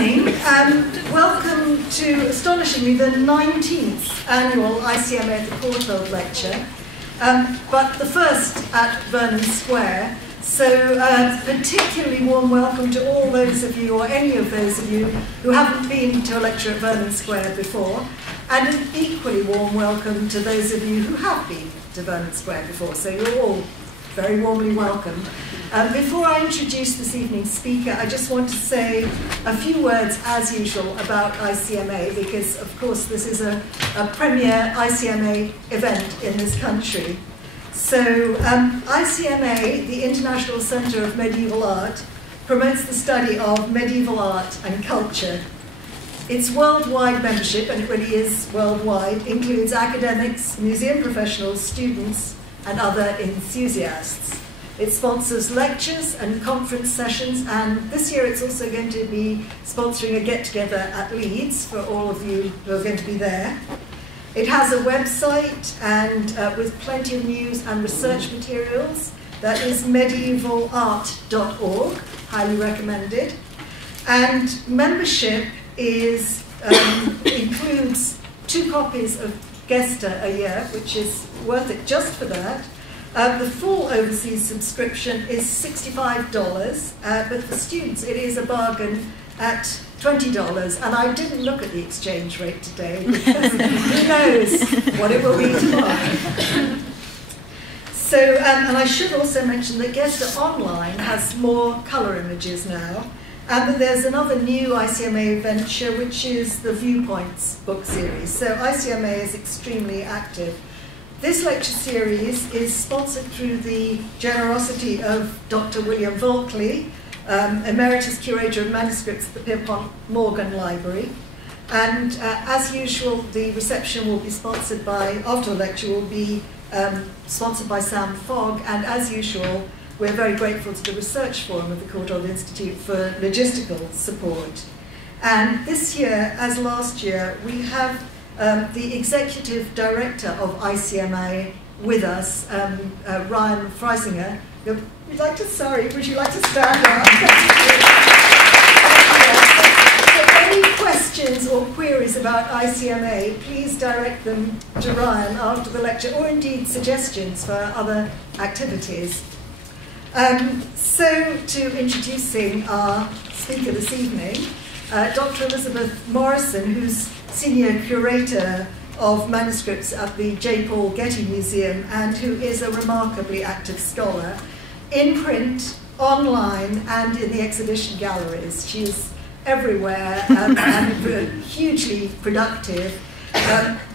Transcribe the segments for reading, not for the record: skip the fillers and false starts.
evening, and welcome to, astonishingly, the 19th annual ICMA at the Courtauld lecture, but the first at Vernon Square. So particularly warm welcome to all those of you, or any of those of you, who haven't been to a lecture at Vernon Square before, and an equally warm welcome to those of you who have been to Vernon Square before. So you're all very warmly welcome. Before I introduce this evening's speaker, I just want to say a few words, as usual, about ICMA, because, of course, this is a premier ICMA event in this country. So ICMA, the International Centre of Medieval Art, promotes the study of medieval art and culture. Its worldwide membership, and it really is worldwide, includes academics, museum professionals, students, and other enthusiasts. It sponsors lectures and conference sessions, and this year it's also going to be sponsoring a get-together at Leeds for all of you who are going to be there. It has a website and with plenty of news and research materials. That is medievalart.org, highly recommended. And membership is includes 2 copies of Gesta a year, which is worth it just for that. The full overseas subscription is $65, but for students it is a bargain at $20. And I didn't look at the exchange rate today, because who knows what it will be tomorrow. So, and I should also mention that Gesta Online has more colour images now. And there's another new ICMA venture, which is the Viewpoints book series. So ICMA is extremely active. This lecture series is sponsored through the generosity of Dr. William Volkley, Emeritus Curator of Manuscripts at the Pierpont Morgan Library. And as usual, the reception will be sponsored by, after the lecture, will be sponsored by Sam Fogg. And as usual, we're very grateful to the Research Forum of the Courtauld Institute for logistical support. And this year, as last year, we have the Executive Director of ICMA with us, Ryan Freisinger. Would you like to stand up? So any questions or queries about ICMA, please direct them to Ryan after the lecture, or indeed suggestions for other activities. So to introducing our speaker this evening, Dr. Elizabeth Morrison, who's Senior Curator of Manuscripts at the J. Paul Getty Museum, and who is a remarkably active scholar in print, online, and in the exhibition galleries. She's everywhere and hugely productive.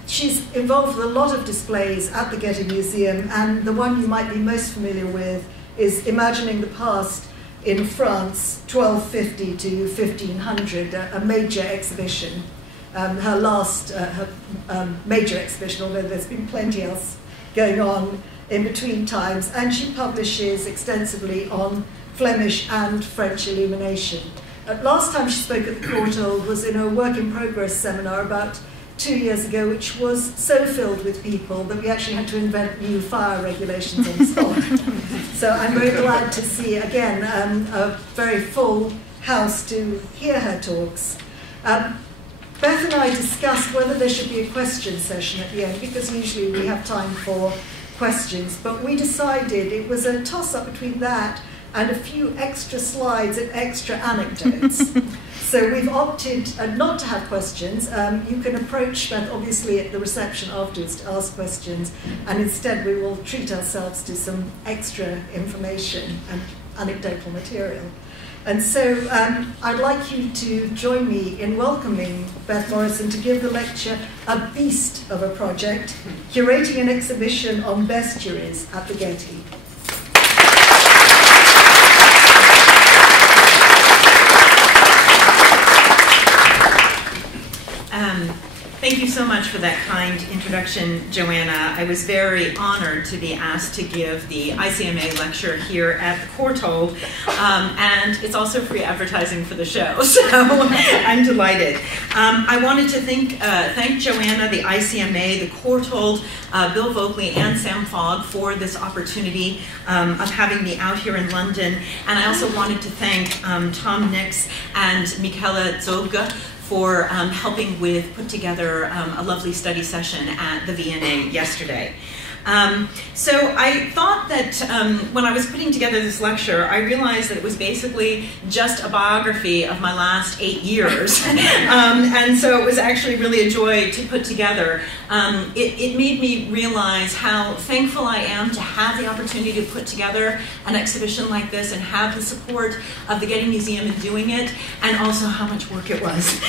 She's involved with a lot of displays at the Getty Museum, and the one you might be most familiar with is Imagining the Past in France, 1250 to 1500, a major exhibition. Her last major exhibition, although there's been plenty else going on in between times, and she publishes extensively on Flemish and French illumination. Last time she spoke at the Courtauld was in a work-in-progress seminar about 2 years ago, which was so filled with people that we actually had to invent new fire regulations on the spot. So I'm very glad to see, again, a very full house to hear her talks. Beth and I discussed whether there should be a question session at the end, because usually we have time for questions, but we decided it was a toss-up between that and a few extra slides and extra anecdotes. So we've opted not to have questions. You can approach Beth, obviously, at the reception afterwards to ask questions, and instead we will treat ourselves to some extra information and anecdotal material. And so I'd like you to join me in welcoming Beth Morrison to give the lecture, A Beast of a Project, Curating an Exhibition on Bestiaries at the Getty. Thank you so much for that kind introduction, Joanna. I was very honored to be asked to give the ICMA lecture here at the Courtauld, and it's also free advertising for the show, so I'm delighted. I wanted to thank Joanna, the ICMA, the Courtauld, Bill Vogeley, and Sam Fogg for this opportunity of having me out here in London, and I also wanted to thank Tom Nix and Michaela Zobga for helping put together a lovely study session at the V&A yesterday. So I thought that when I was putting together this lecture, I realized that it was basically just a biography of my last 8 years. And so it was actually really a joy to put together. It made me realize how thankful I am to have the opportunity to put together an exhibition like this and have the support of the Getty Museum in doing it, and also how much work it was.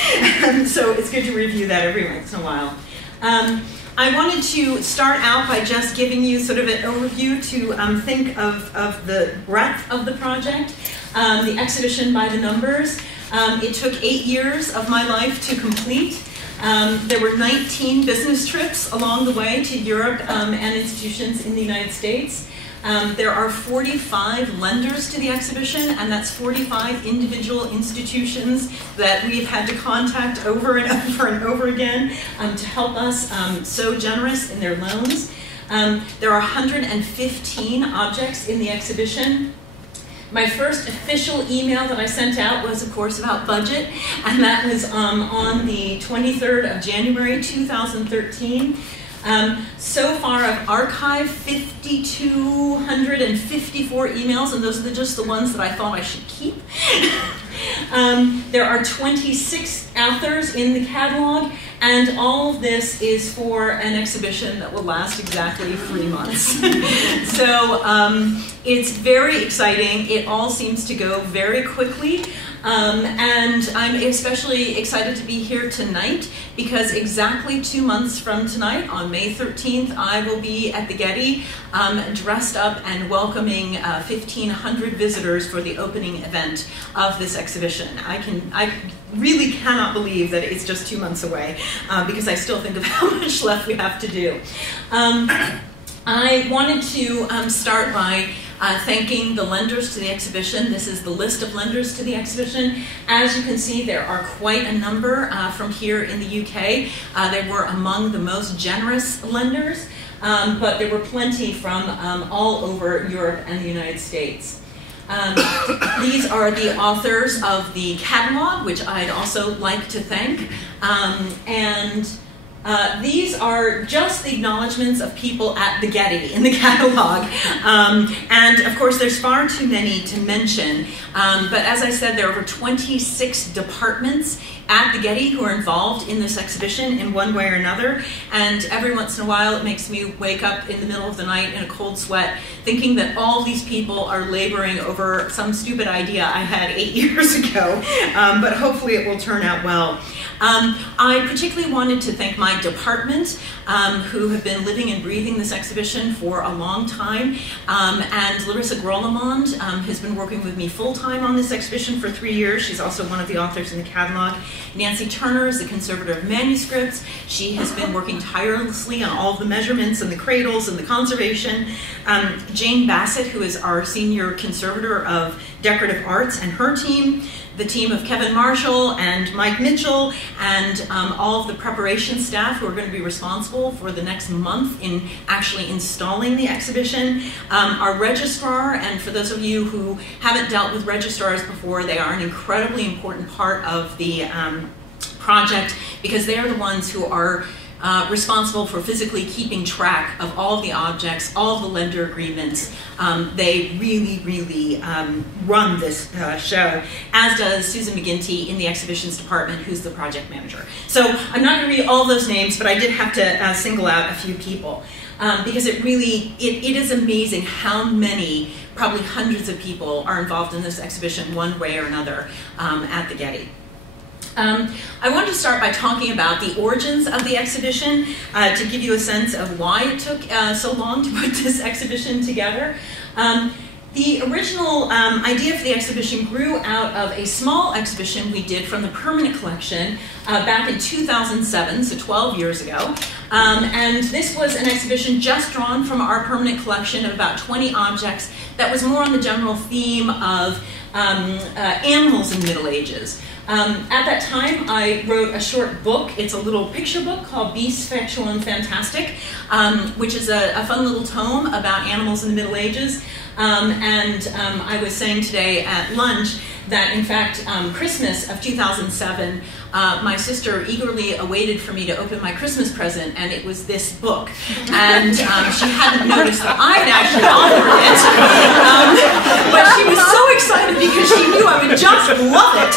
And so it's good to review that every once in a while. I wanted to start out by just giving you sort of an overview to think of the breadth of the project, the exhibition by the numbers. It took 8 years of my life to complete. There were 19 business trips along the way to Europe and institutions in the United States. There are 45 lenders to the exhibition, and that's 45 individual institutions that we've had to contact over and over and over again to help us, so generous in their loans. There are 115 objects in the exhibition. My first official email that I sent out was, of course, about budget, and that was on the 23rd of January, 2013. So far, I've archived 5,254 emails, and those are just the ones that I thought I should keep. There are 26 authors in the catalog, and all of this is for an exhibition that will last exactly 3 months. So it's very exciting. It all seems to go very quickly. And I'm especially excited to be here tonight because exactly 2 months from tonight, on May 13th, I will be at the Getty dressed up and welcoming 1,500 visitors for the opening event of this exhibition. I really cannot believe that it's just 2 months away because I still think of how much left we have to do. I wanted to start by thanking the lenders to the exhibition. This is the list of lenders to the exhibition. As you can see, there are quite a number from here in the UK. They were among the most generous lenders, but there were plenty from all over Europe and the United States. These are the authors of the catalog, which I'd also like to thank. These are just the acknowledgments of people at the Getty in the catalog. And of course, there's far too many to mention. But as I said, there are over 26 departments at the Getty who are involved in this exhibition in one way or another. And every once in a while, it makes me wake up in the middle of the night in a cold sweat, thinking that all these people are laboring over some stupid idea I had 8 years ago. But hopefully it will turn out well. I particularly wanted to thank my department, who have been living and breathing this exhibition for a long time. And Larissa Grolemond has been working with me full-time on this exhibition for 3 years. She's also one of the authors in the catalog. Nancy Turner is the conservator of manuscripts. She has been working tirelessly on all of the measurements and the cradles and the conservation. Jane Bassett, who is our senior conservator of decorative arts, and her team. The team of Kevin Marshall and Mike Mitchell, and all of the preparation staff who are going to be responsible for the next month in actually installing the exhibition. Our registrar, and for those of you who haven't dealt with registrars before, they are an incredibly important part of the project because they are the ones who are responsible for physically keeping track of all of the objects, all of the lender agreements. They really, really run this show, as does Susan McGinty in the exhibitions department, who's the project manager. So I'm not going to read all those names, but I did have to single out a few people because it is amazing how many, probably hundreds of people are involved in this exhibition one way or another at the Getty. I wanted to start by talking about the origins of the exhibition to give you a sense of why it took so long to put this exhibition together. The original idea for the exhibition grew out of a small exhibition we did from the permanent collection back in 2007, so 12 years ago. And this was an exhibition just drawn from our permanent collection of about 20 objects that was more on the general theme of animals in the Middle Ages. At that time, I wrote a short book. It's a little picture book called Beasts, Factual and Fantastic, which is a fun little tome about animals in the Middle Ages. I was saying today at lunch that, in fact, Christmas of 2007, my sister eagerly awaited for me to open my Christmas present, and it was this book. And she hadn't noticed that I'd actually offered it. But she was so excited because she knew I would just love it.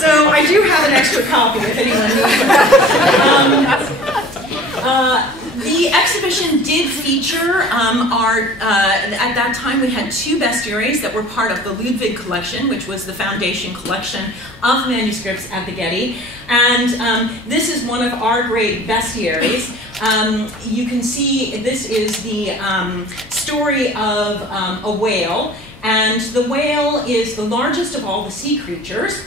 So I do have an extra copy if anyone needs it. The exhibition did feature at that time we had 2 bestiaries that were part of the Ludwig collection, which was the foundation collection of manuscripts at the Getty. And this is one of our great bestiaries. You can see this is the story of a whale. And the whale is the largest of all the sea creatures.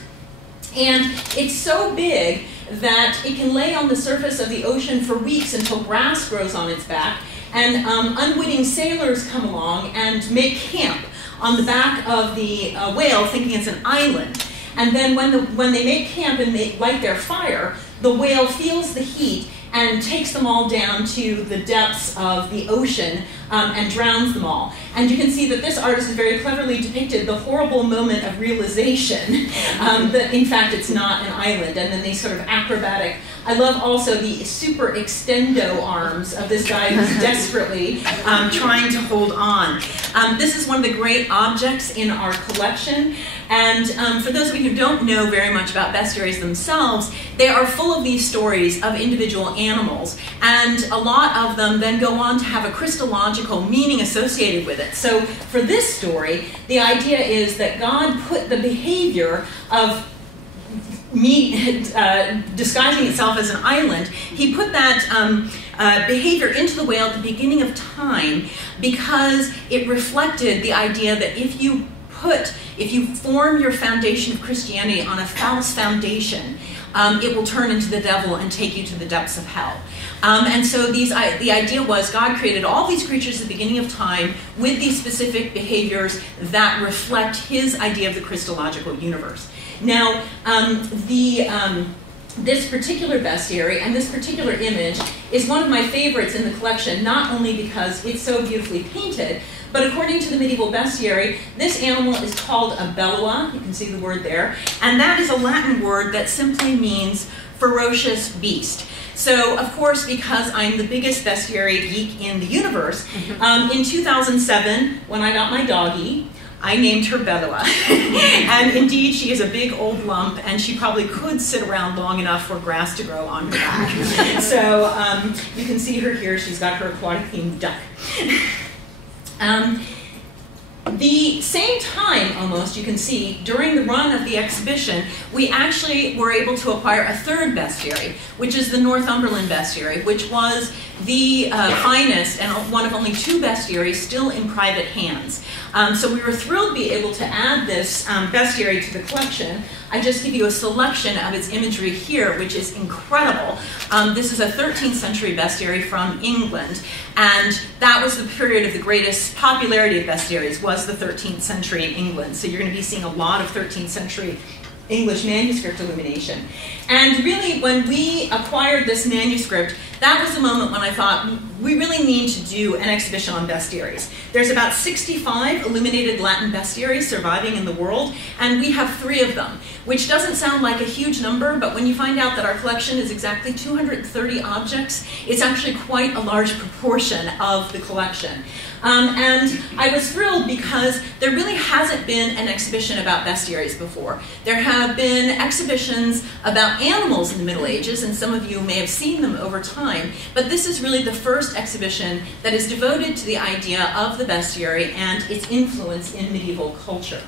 And it's so big that it can lay on the surface of the ocean for weeks until grass grows on its back, and unwitting sailors come along and make camp on the back of the whale, thinking it's an island. And then when they make camp and they light their fire, the whale feels the heat and takes them all down to the depths of the ocean and drowns them all. And you can see that this artist has very cleverly depicted the horrible moment of realization that, in fact, it's not an island, and then these sort of acrobatic. I love also the super extendo arms of this guy who's desperately trying to hold on. This is one of the great objects in our collection. And for those of you who don't know very much about bestiaries themselves, they are full of these stories of individual animals. And a lot of them then go on to have a Christological meaning associated with it. So for this story, the idea is that God put the behavior of disguising itself as an island, he put that behavior into the whale at the beginning of time because it reflected the idea that if you form your foundation of Christianity on a false foundation, it will turn into the devil and take you to the depths of hell. And so the idea was God created all these creatures at the beginning of time with these specific behaviors that reflect his idea of the Christological universe. Now, this particular bestiary and this particular image is one of my favorites in the collection, not only because it's so beautifully painted, but according to the medieval bestiary, this animal is called a bellua. You can see the word there. And that is a Latin word that simply means ferocious beast. So, of course, because I'm the biggest bestiary geek in the universe, in 2007, when I got my doggie, I named her Bellua. And indeed, she is a big old lump, and she probably could sit around long enough for grass to grow on her back. So you can see her here. She's got her aquatic-themed duck. The same time, almost, you can see, during the run of the exhibition, we actually were able to acquire a third bestiary, which is the Northumberland bestiary, which was the finest and one of only 2 bestiaries still in private hands. So we were thrilled to be able to add this bestiary to the collection. I just give you a selection of its imagery here, which is incredible. This is a 13th century bestiary from England, and that was the period of the greatest popularity of bestiaries, was the 13th century in England. So you're going to be seeing a lot of 13th century English manuscript illumination. And really, when we acquired this manuscript, that was the moment when I thought, we really need to do an exhibition on bestiaries. There's about 65 illuminated Latin bestiaries surviving in the world, and we have 3 of them, which doesn't sound like a huge number, but when you find out that our collection is exactly 230 objects, it's actually quite a large proportion of the collection. And I was thrilled because there really hasn't been an exhibition about bestiaries before. There have been exhibitions about animals in the Middle Ages, and some of you may have seen them over time, but this is really the first exhibition that is devoted to the idea of the bestiary and its influence in medieval culture.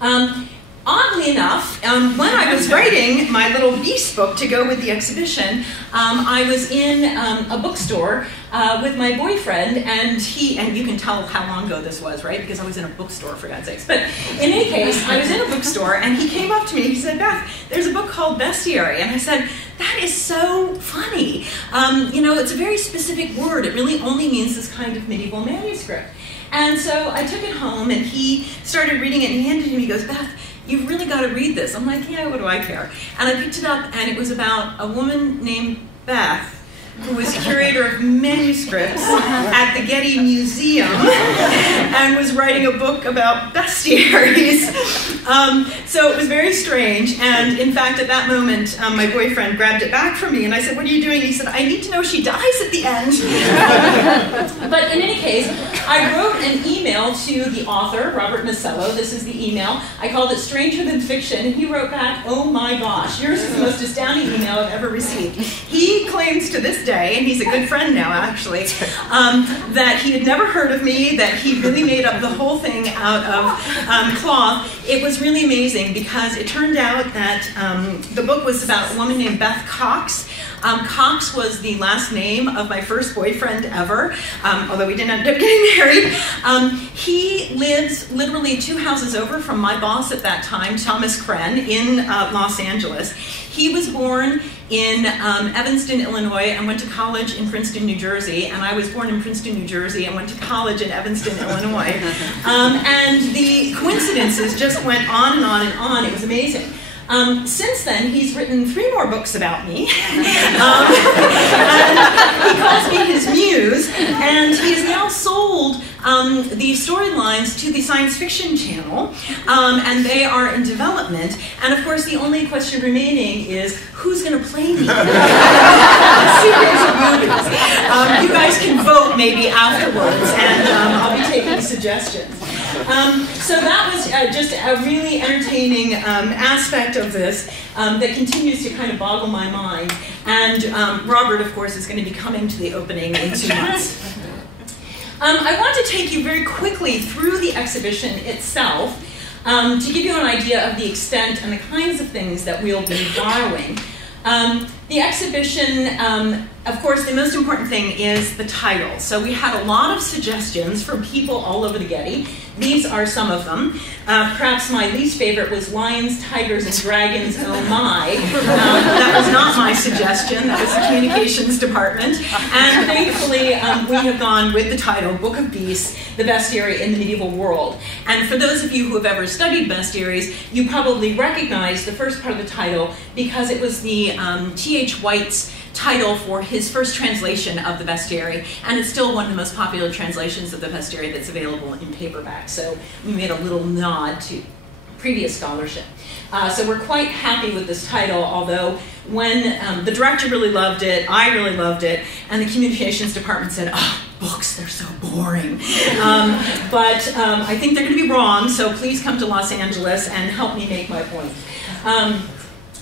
Oddly funnily enough, when I was writing my little beast book to go with the exhibition, I was in a bookstore with my boyfriend, and you can tell how long ago this was, right? Because I was in a bookstore, for God's sakes. But in any case, I was in a bookstore, and he came up to me and he said, "Beth, there's a book called Bestiary." And I said, "That is so funny. You know, it's a very specific word. It really only means this kind of medieval manuscript." And so I took it home, and he started reading it, and he handed it to me. He goes, "Beth, you've really got to read this." I'm like, "Yeah, what do I care?" And I picked it up, and it was about a woman named Beth, who was curator of manuscripts at the Getty Museum and was writing a book about bestiaries. So it was very strange, and in fact, at that moment, my boyfriend grabbed it back from me, and I said, "What are you doing?" He said, "I need to know she dies at the end." But in any case, I wrote an email to the author, Robert Masello. This is the email. I called it Stranger Than Fiction, and he wrote back, "Oh my gosh, yours is the most astounding email I've ever received." He claims to this day, and he's a good friend now actually, that he had never heard of me, that he really made up the whole thing out of cloth. It was really amazing because it turned out that the book was about a woman named Beth Cox. Cox was the last name of my first boyfriend ever, although we didn't end up getting married. He lives literally 2 houses over from my boss at that time, Thomas Kren, in Los Angeles. He was born in Evanston, Illinois, and went to college in Princeton, New Jersey. And I was born in Princeton, New Jersey, and went to college in Evanston, Illinois. And the coincidences just went on and on and on. It was amazing. Since then, he's written 3 more books about me. And he calls me his muse, and he has now sold the storylines to the Science Fiction Channel, and they are in development. And of course, the only question remaining is, who's going to play me? Series of movies. You guys can vote maybe afterwards, and I'll be taking suggestions. So that was just a really entertaining aspect of this that continues to kind of boggle my mind. And Robert, of course, is going to be coming to the opening in 2 months. I want to take you very quickly through the exhibition itself to give you an idea of the extent and the kinds of things that we'll be borrowing. The exhibition, of course, the most important thing is the title. So we had a lot of suggestions from people all over the Getty. These are some of them. Perhaps my least favorite was Lions, Tigers, and Dragons, oh my. That was not my suggestion. That was the communications department. And thankfully, we have gone with the title, Book of Beasts, the Bestiary in the Medieval World. And for those of you who have ever studied bestiaries, you probably recognize the first part of the title because it was the T.H. White's title for his first translation of the bestiary, and it's still one of the most popular translations of the bestiary that's available in paperback. So we made a little nod to previous scholarship. So we're quite happy with this title, although when the director really loved it, I really loved it, and the communications department said, "Oh, books, they're so boring." But I think they're going to be wrong, so please come to Los Angeles and help me make my point.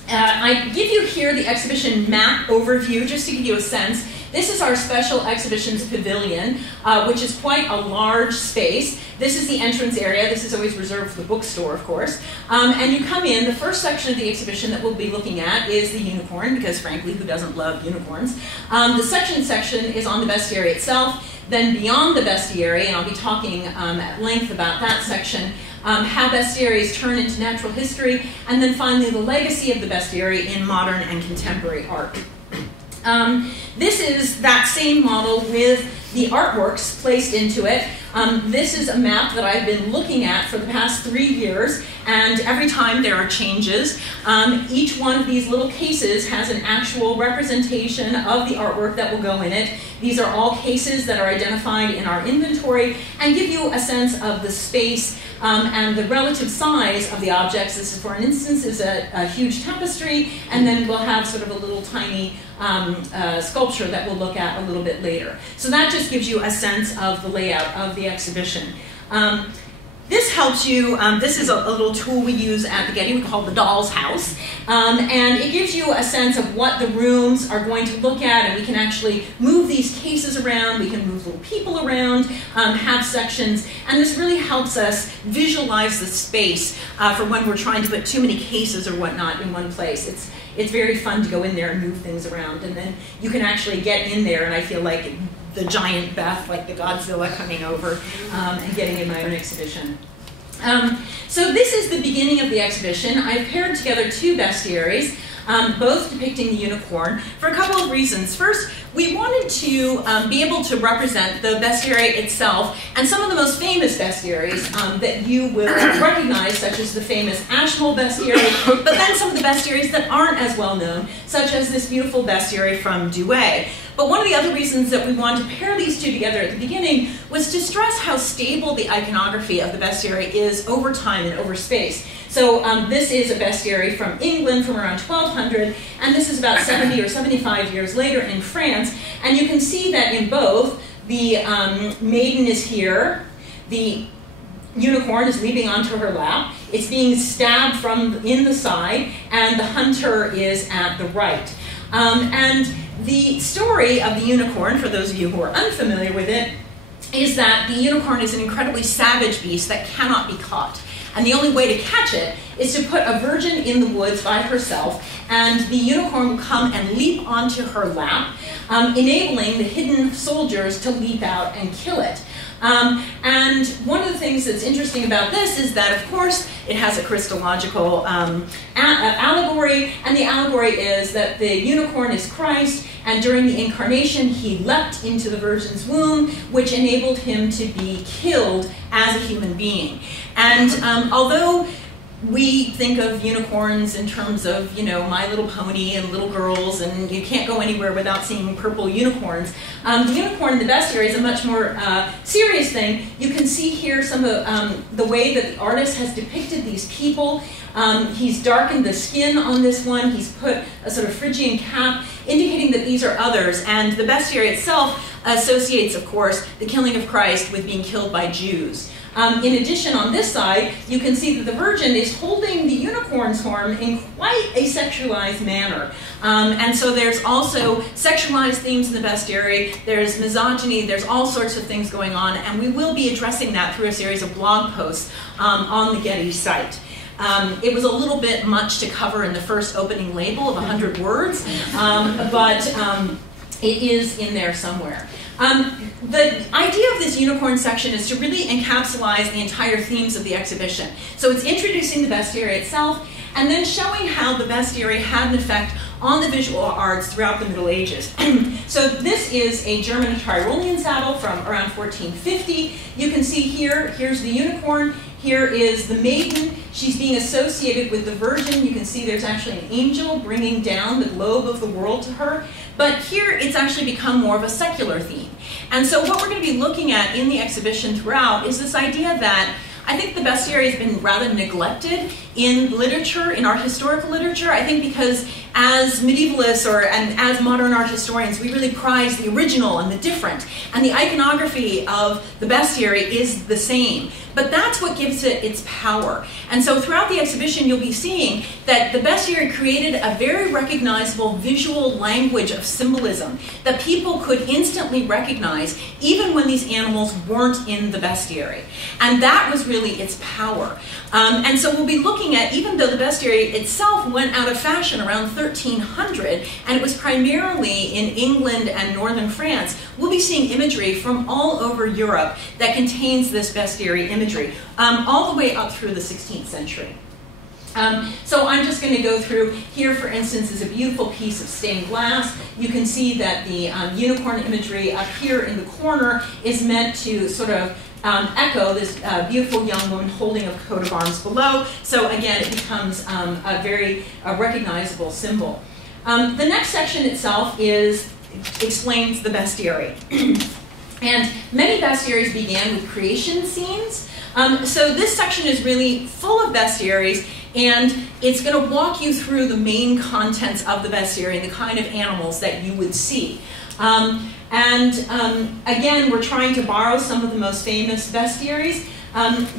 I give you here the exhibition map overview, just to give you a sense. This is our special exhibitions pavilion, which is quite a large space. This is the entrance area. This is always reserved for the bookstore, of course. And you come in, the first section of the exhibition that we'll be looking at is the unicorn, because frankly, who doesn't love unicorns? The section is on the bestiary itself. Then beyond the bestiary, and I'll be talking at length about that section, how bestiaries turn into natural history, and then finally the legacy of the bestiary in modern and contemporary art. This is that same model with the artworks placed into it. This is a map that I've been looking at for the past 3 years, and every time there are changes. Each one of these little cases has an actual representation of the artwork that will go in it. These are all cases that are identified in our inventory and give you a sense of the space and the relative size of the objects. This is, for an instance, is a huge tapestry, and then we'll have sort of a little tiny sculpture that we'll look at a little bit later. So that just gives you a sense of the layout of the exhibition. this helps you, this is a little tool we use at the Getty, we call the doll's house, and it gives you a sense of what the rooms are going to look at, and we can actually move these cases around, we can move little people around, have sections, and this really helps us visualize the space for when we're trying to put too many cases or whatnot in one place. It's very fun to go in there and move things around, and then you can actually get in there, and I feel like the giant Beth, like the Godzilla coming over and getting in my own exhibition. So this is the beginning of the exhibition. I've paired together two bestiaries, both depicting the unicorn, for a couple of reasons. First, we wanted to be able to represent the bestiary itself and some of the most famous bestiaries that you will recognize, such as the famous Ashmole bestiary, but then some of the bestiaries that aren't as well known, such as this beautiful bestiary from Douai. But one of the other reasons that we wanted to pair these two together at the beginning was to stress how stable the iconography of the bestiary is over time and over space. So this is a bestiary from England from around 1200, and this is about 70 or 75 years later in France. And you can see that in both, the maiden is here, the unicorn is leaping onto her lap, it's being stabbed from in the side, and the hunter is at the right. And the story of the unicorn, for those of you who are unfamiliar with it, is that the unicorn is an incredibly savage beast that cannot be caught. And the only way to catch it is to put a virgin in the woods by herself, and the unicorn will come and leap onto her lap, enabling the hidden soldiers to leap out and kill it. And one of the things that's interesting about this is that, of course, it has a Christological allegory, and the allegory is that the unicorn is Christ, and during the incarnation he leapt into the virgin's womb, which enabled him to be killed as a human being. And although we think of unicorns in terms of, you know, My Little Pony and little girls, and you can't go anywhere without seeing purple unicorns. The unicorn in the bestiary is a much more serious thing. You can see here some of the way that the artist has depicted these people. He's darkened the skin on this one. He's put a sort of Phrygian cap, indicating that these are others. And the bestiary itself associates, of course, the killing of Christ with being killed by Jews. In addition, on this side, you can see that the Virgin is holding the unicorn's horn in quite a sexualized manner. And so there's also sexualized themes in the bestiary, there's misogyny, there's all sorts of things going on, and we will be addressing that through a series of blog posts on the Getty site. It was a little bit much to cover in the first opening label of 100 words, but it is in there somewhere. The idea of this unicorn section is to really encapsulate the entire themes of the exhibition. So it's introducing the bestiary itself, and then showing how the bestiary had an effect on the visual arts throughout the Middle Ages. So this is a German Tyrolean saddle from around 1450. You can see here, here's the unicorn, here is the maiden. She's being associated with the Virgin. You can see there's actually an angel bringing down the globe of the world to her. But here it's actually become more of a secular theme. And so what we're going to be looking at in the exhibition throughout is this idea that I think the bestiary has been rather neglected in literature, in our historical literature. I think because as medievalists and as modern art historians, we really prize the original and the different. And the iconography of the bestiary is the same. But that's what gives it its power. And so throughout the exhibition, you'll be seeing that the bestiary created a very recognizable visual language of symbolism that people could instantly recognize even when these animals weren't in the bestiary. And that was really its power. And so we'll be looking at, even though the bestiary itself went out of fashion around 1300, and it was primarily in England and northern France, we'll be seeing imagery from all over Europe that contains this bestiary imagery, all the way up through the 16th century. So I'm just going to go through. Here, for instance, is a beautiful piece of stained glass. You can see that the unicorn imagery up here in the corner is meant to sort of echo this beautiful young woman holding a coat of arms below. So again, it becomes a very recognizable symbol. The next section itself explains the bestiary. And many bestiaries began with creation scenes. So this section is really full of bestiaries, and it's going to walk you through the main contents of the bestiary and the kind of animals that you would see. Again, we're trying to borrow some of the most famous bestiaries.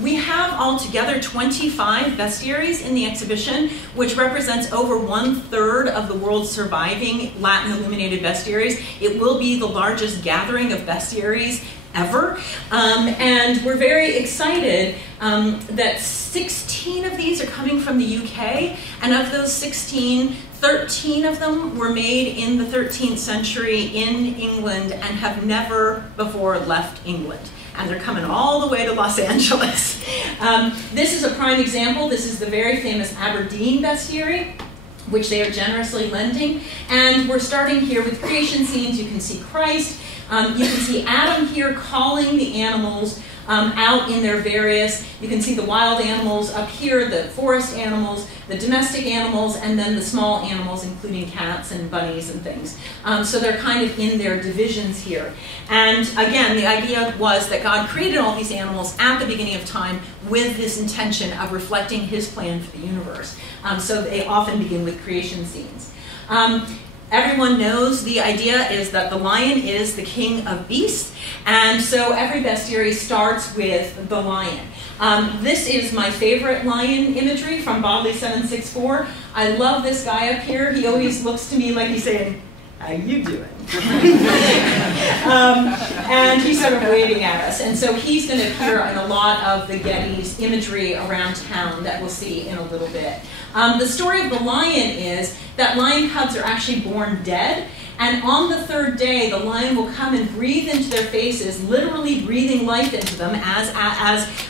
We have altogether 25 bestiaries in the exhibition, which represents over 1/3 of the world's surviving Latin illuminated bestiaries. It will be the largest gathering of bestiaries ever. And we're very excited that 16 of these are coming from the UK, and of those 16, 13 of them were made in the 13th century in England and have never before left England. And they're coming all the way to Los Angeles. This is a prime example. This is the very famous Aberdeen bestiary, which they are generously lending. And we're starting here with creation scenes. You can see Christ. You can see Adam here calling the animals out in their various, you can see the wild animals up here, the forest animals, the domestic animals, and then the small animals, including cats and bunnies and things. So they're kind of in their divisions here. And again, the idea was that God created all these animals at the beginning of time with this intention of reflecting his plan for the universe. So they often begin with creation scenes. Everyone knows the idea is that the lion is the king of beasts, and so every bestiary starts with the lion. This is my favorite lion imagery from Bodley 764. I love this guy up here. He always looks to me like he's saying, "How you doing?" And he's sort of waving at us. And so he's going to appear in a lot of the Getty's imagery around town that we'll see in a little bit. The story of the lion is that lion cubs are actually born dead, and on the third day, the lion will come and breathe into their faces, literally breathing life into them as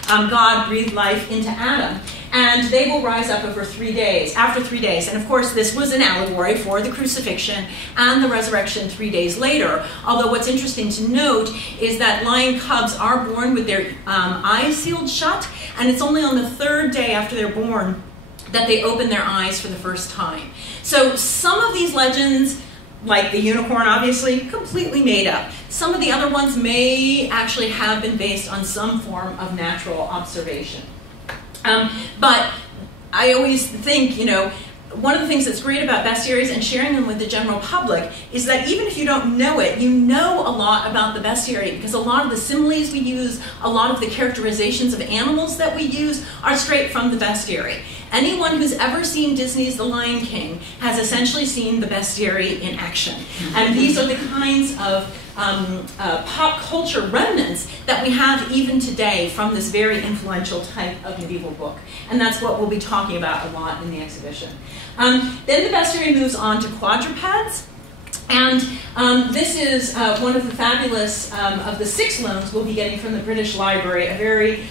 God breathed life into Adam. And they will rise up over 3 days, after 3 days. And of course, this was an allegory for the crucifixion and the resurrection 3 days later. Although what's interesting to note is that lion cubs are born with their eyes sealed shut, and it's only on the third day after they're born that they open their eyes for the first time. So some of these legends, like the unicorn, obviously, completely made up. Some of the other ones may actually have been based on some form of natural observation. But I always think, you know, one of the things that's great about bestiaries and sharing them with the general public is that even if you don't know it, you know a lot about the bestiary, because a lot of the similes we use, a lot of the characterizations of animals that we use are straight from the bestiary. Anyone who's ever seen Disney's The Lion King has essentially seen the bestiary in action. And these are the kinds of pop culture remnants that we have even today from this very influential type of medieval book. And that's what we'll be talking about a lot in the exhibition. Then the bestiary moves on to quadrupeds. And this is one of the fabulous of the 6 loans we'll be getting from the British Library, a very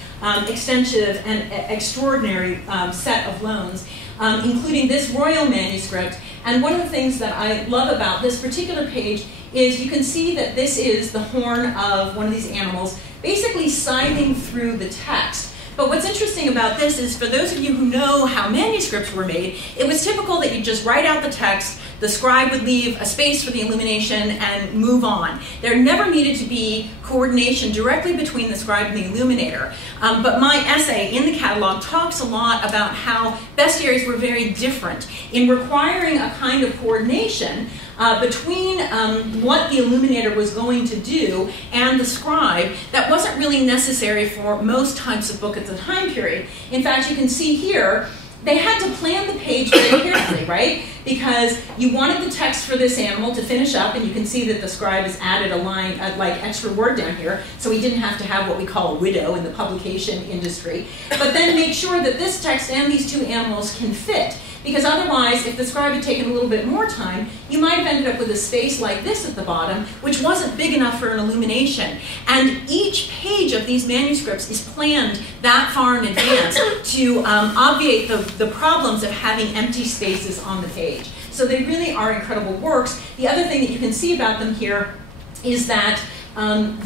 extensive and extraordinary set of loans, including this royal manuscript. And one of the things that I love about this particular page is you can see that this is the horn of one of these animals, basically scything through the text. But what's interesting about this is, for those of you who know how manuscripts were made, it was typical that you just write out the text, the scribe would leave a space for the illumination and move on. There never needed to be coordination directly between the scribe and the illuminator. But my essay in the catalog talks a lot about how bestiaries were very different in requiring a kind of coordination between what the illuminator was going to do and the scribe that wasn't really necessary for most types of book at the time period. In fact, you can see here, they had to plan the page very carefully, right? Because you wanted the text for this animal to finish up, and you can see that the scribe has added a line, like extra word down here, so he didn't have to have what we call a widow in the publication industry. But then make sure that this text and these 2 animals can fit. Because otherwise, if the scribe had taken a little bit more time, you might have ended up with a space like this at the bottom, which wasn't big enough for an illumination. And each page of these manuscripts is planned that far in advance to obviate the problems of having empty spaces on the page. So they really are incredible works. The other thing that you can see about them here is that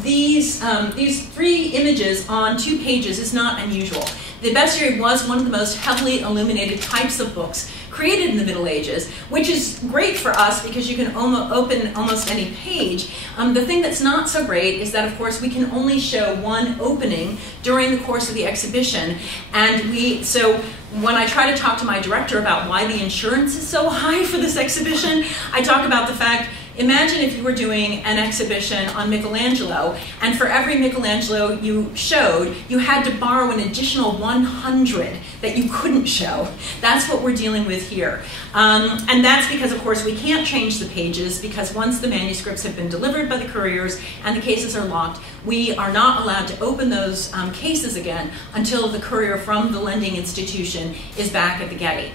these 3 images on 2 pages is not unusual. The bestiary was one of the most heavily illuminated types of books created in the Middle Ages, which is great for us because you can open almost any page. The thing that's not so great is that, of course, we can only show one opening during the course of the exhibition. And so when I try to talk to my director about why the insurance is so high for this exhibition, I talk about the fact, imagine if you were doing an exhibition on Michelangelo, and for every Michelangelo you showed, you had to borrow an additional 100 that you couldn't show. That's what we're dealing with here. And that's because, of course, we can't change the pages, because once the manuscripts have been delivered by the couriers and the cases are locked, we are not allowed to open those cases again until the courier from the lending institution is back at the Getty.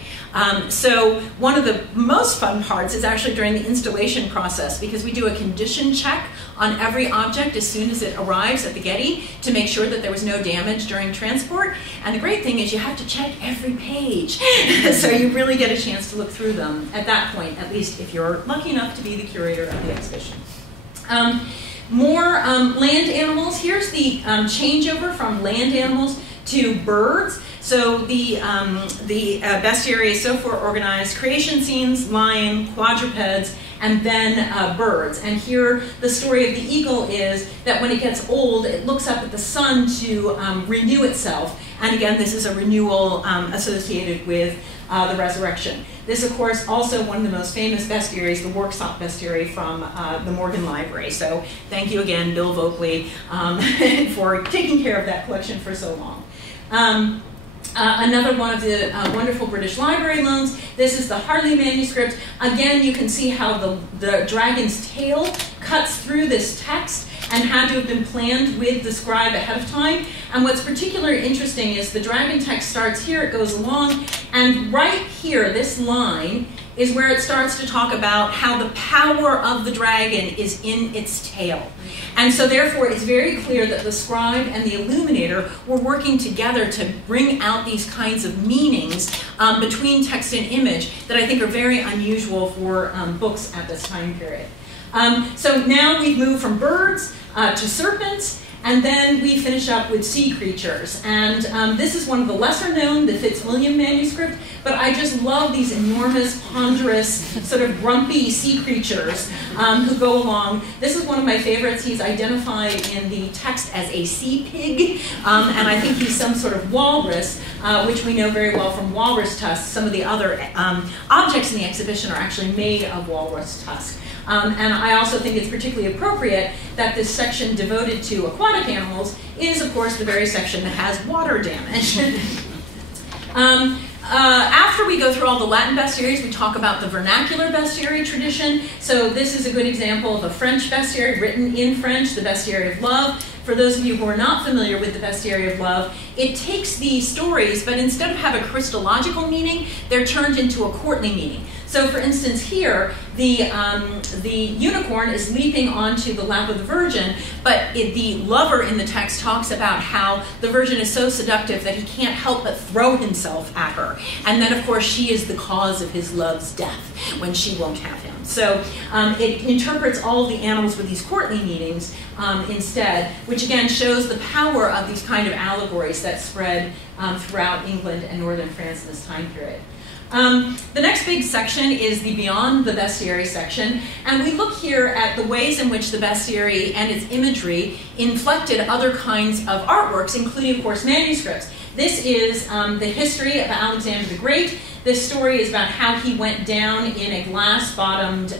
So one of the most fun parts is actually during the installation process, because we do a condition check on every object as soon as it arrives at the Getty to make sure that there was no damage during transport. And the great thing is you have to check every page. So you really get a chance to look through them at that point, at least if you're lucky enough to be the curator of the exhibition. More land animals. Here's the changeover from land animals to birds. So the bestiary is so far organized: creation scenes, lion, quadrupeds, and then birds. And here the story of the eagle is that when it gets old, it looks up at the sun to renew itself. And again, this is a renewal associated with the resurrection. This, of course, also one of the most famous bestiaries, the Worksop bestiary from the Morgan Library. So thank you again, Bill Voakley, for taking care of that collection for so long. Another one of the wonderful British Library loans. This is the Harley manuscript. Again, you can see how the dragon's tail cuts through this text and had to have been planned with the scribe ahead of time. And what's particularly interesting is the dragon text starts here, it goes along, and right here, this line is where it starts to talk about how the power of the dragon is in its tail. And so therefore, it's very clear that the scribe and the illuminator were working together to bring out these kinds of meanings between text and image that I think are very unusual for books at this time period. So now we've moved from birds to serpents, and then we finish up with sea creatures. And this is one of the lesser known, the Fitzwilliam manuscript, but I just love these enormous, ponderous, sort of grumpy sea creatures who go along. This is one of my favorites. He's identified in the text as a sea pig, and I think he's some sort of walrus, which we know very well from walrus tusks. Some of the other objects in the exhibition are actually made of walrus tusk. And I also think it's particularly appropriate that this section devoted to aquatic animals is, of course, the very section that has water damage. After we go through all the Latin bestiaries, we talk about the vernacular bestiary tradition. So this is a good example of a French bestiary written in French, the Bestiary of Love. For those of you who are not familiar with the Bestiary of Love, it takes these stories, but instead of having a Christological meaning, they're turned into a courtly meaning. So for instance here, the unicorn is leaping onto the lap of the Virgin, but the lover in the text talks about how the Virgin is so seductive that he can't help but throw himself at her. And then, of course, she is the cause of his love's death when she won't have him. So it interprets all of the animals with these courtly meanings instead, which again shows the power of these kind of allegories that spread throughout England and northern France in this time period. The next big section is the Beyond the Bestiary section, and we look here at the ways in which the bestiary and its imagery inflected other kinds of artworks, including, of course, manuscripts. This is the history of Alexander the Great. This story is about how he went down in a glass-bottomed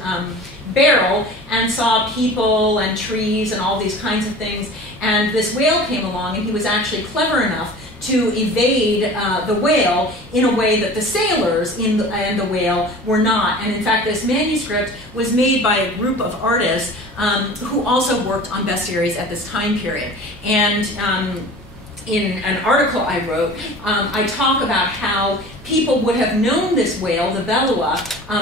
barrel and saw people and trees and all these kinds of things, and this whale came along, and he was actually clever enough to evade the whale in a way that the sailors and the whale were not. And in fact, this manuscript was made by a group of artists who also worked on bestiaries at this time period. And in an article I wrote, I talk about how people would have known this whale, the Belua,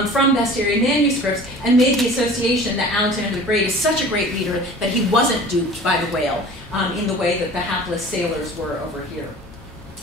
from bestiary manuscripts and made the association that Alexander the Great is such a great leader that he wasn't duped by the whale in the way that the hapless sailors were over here.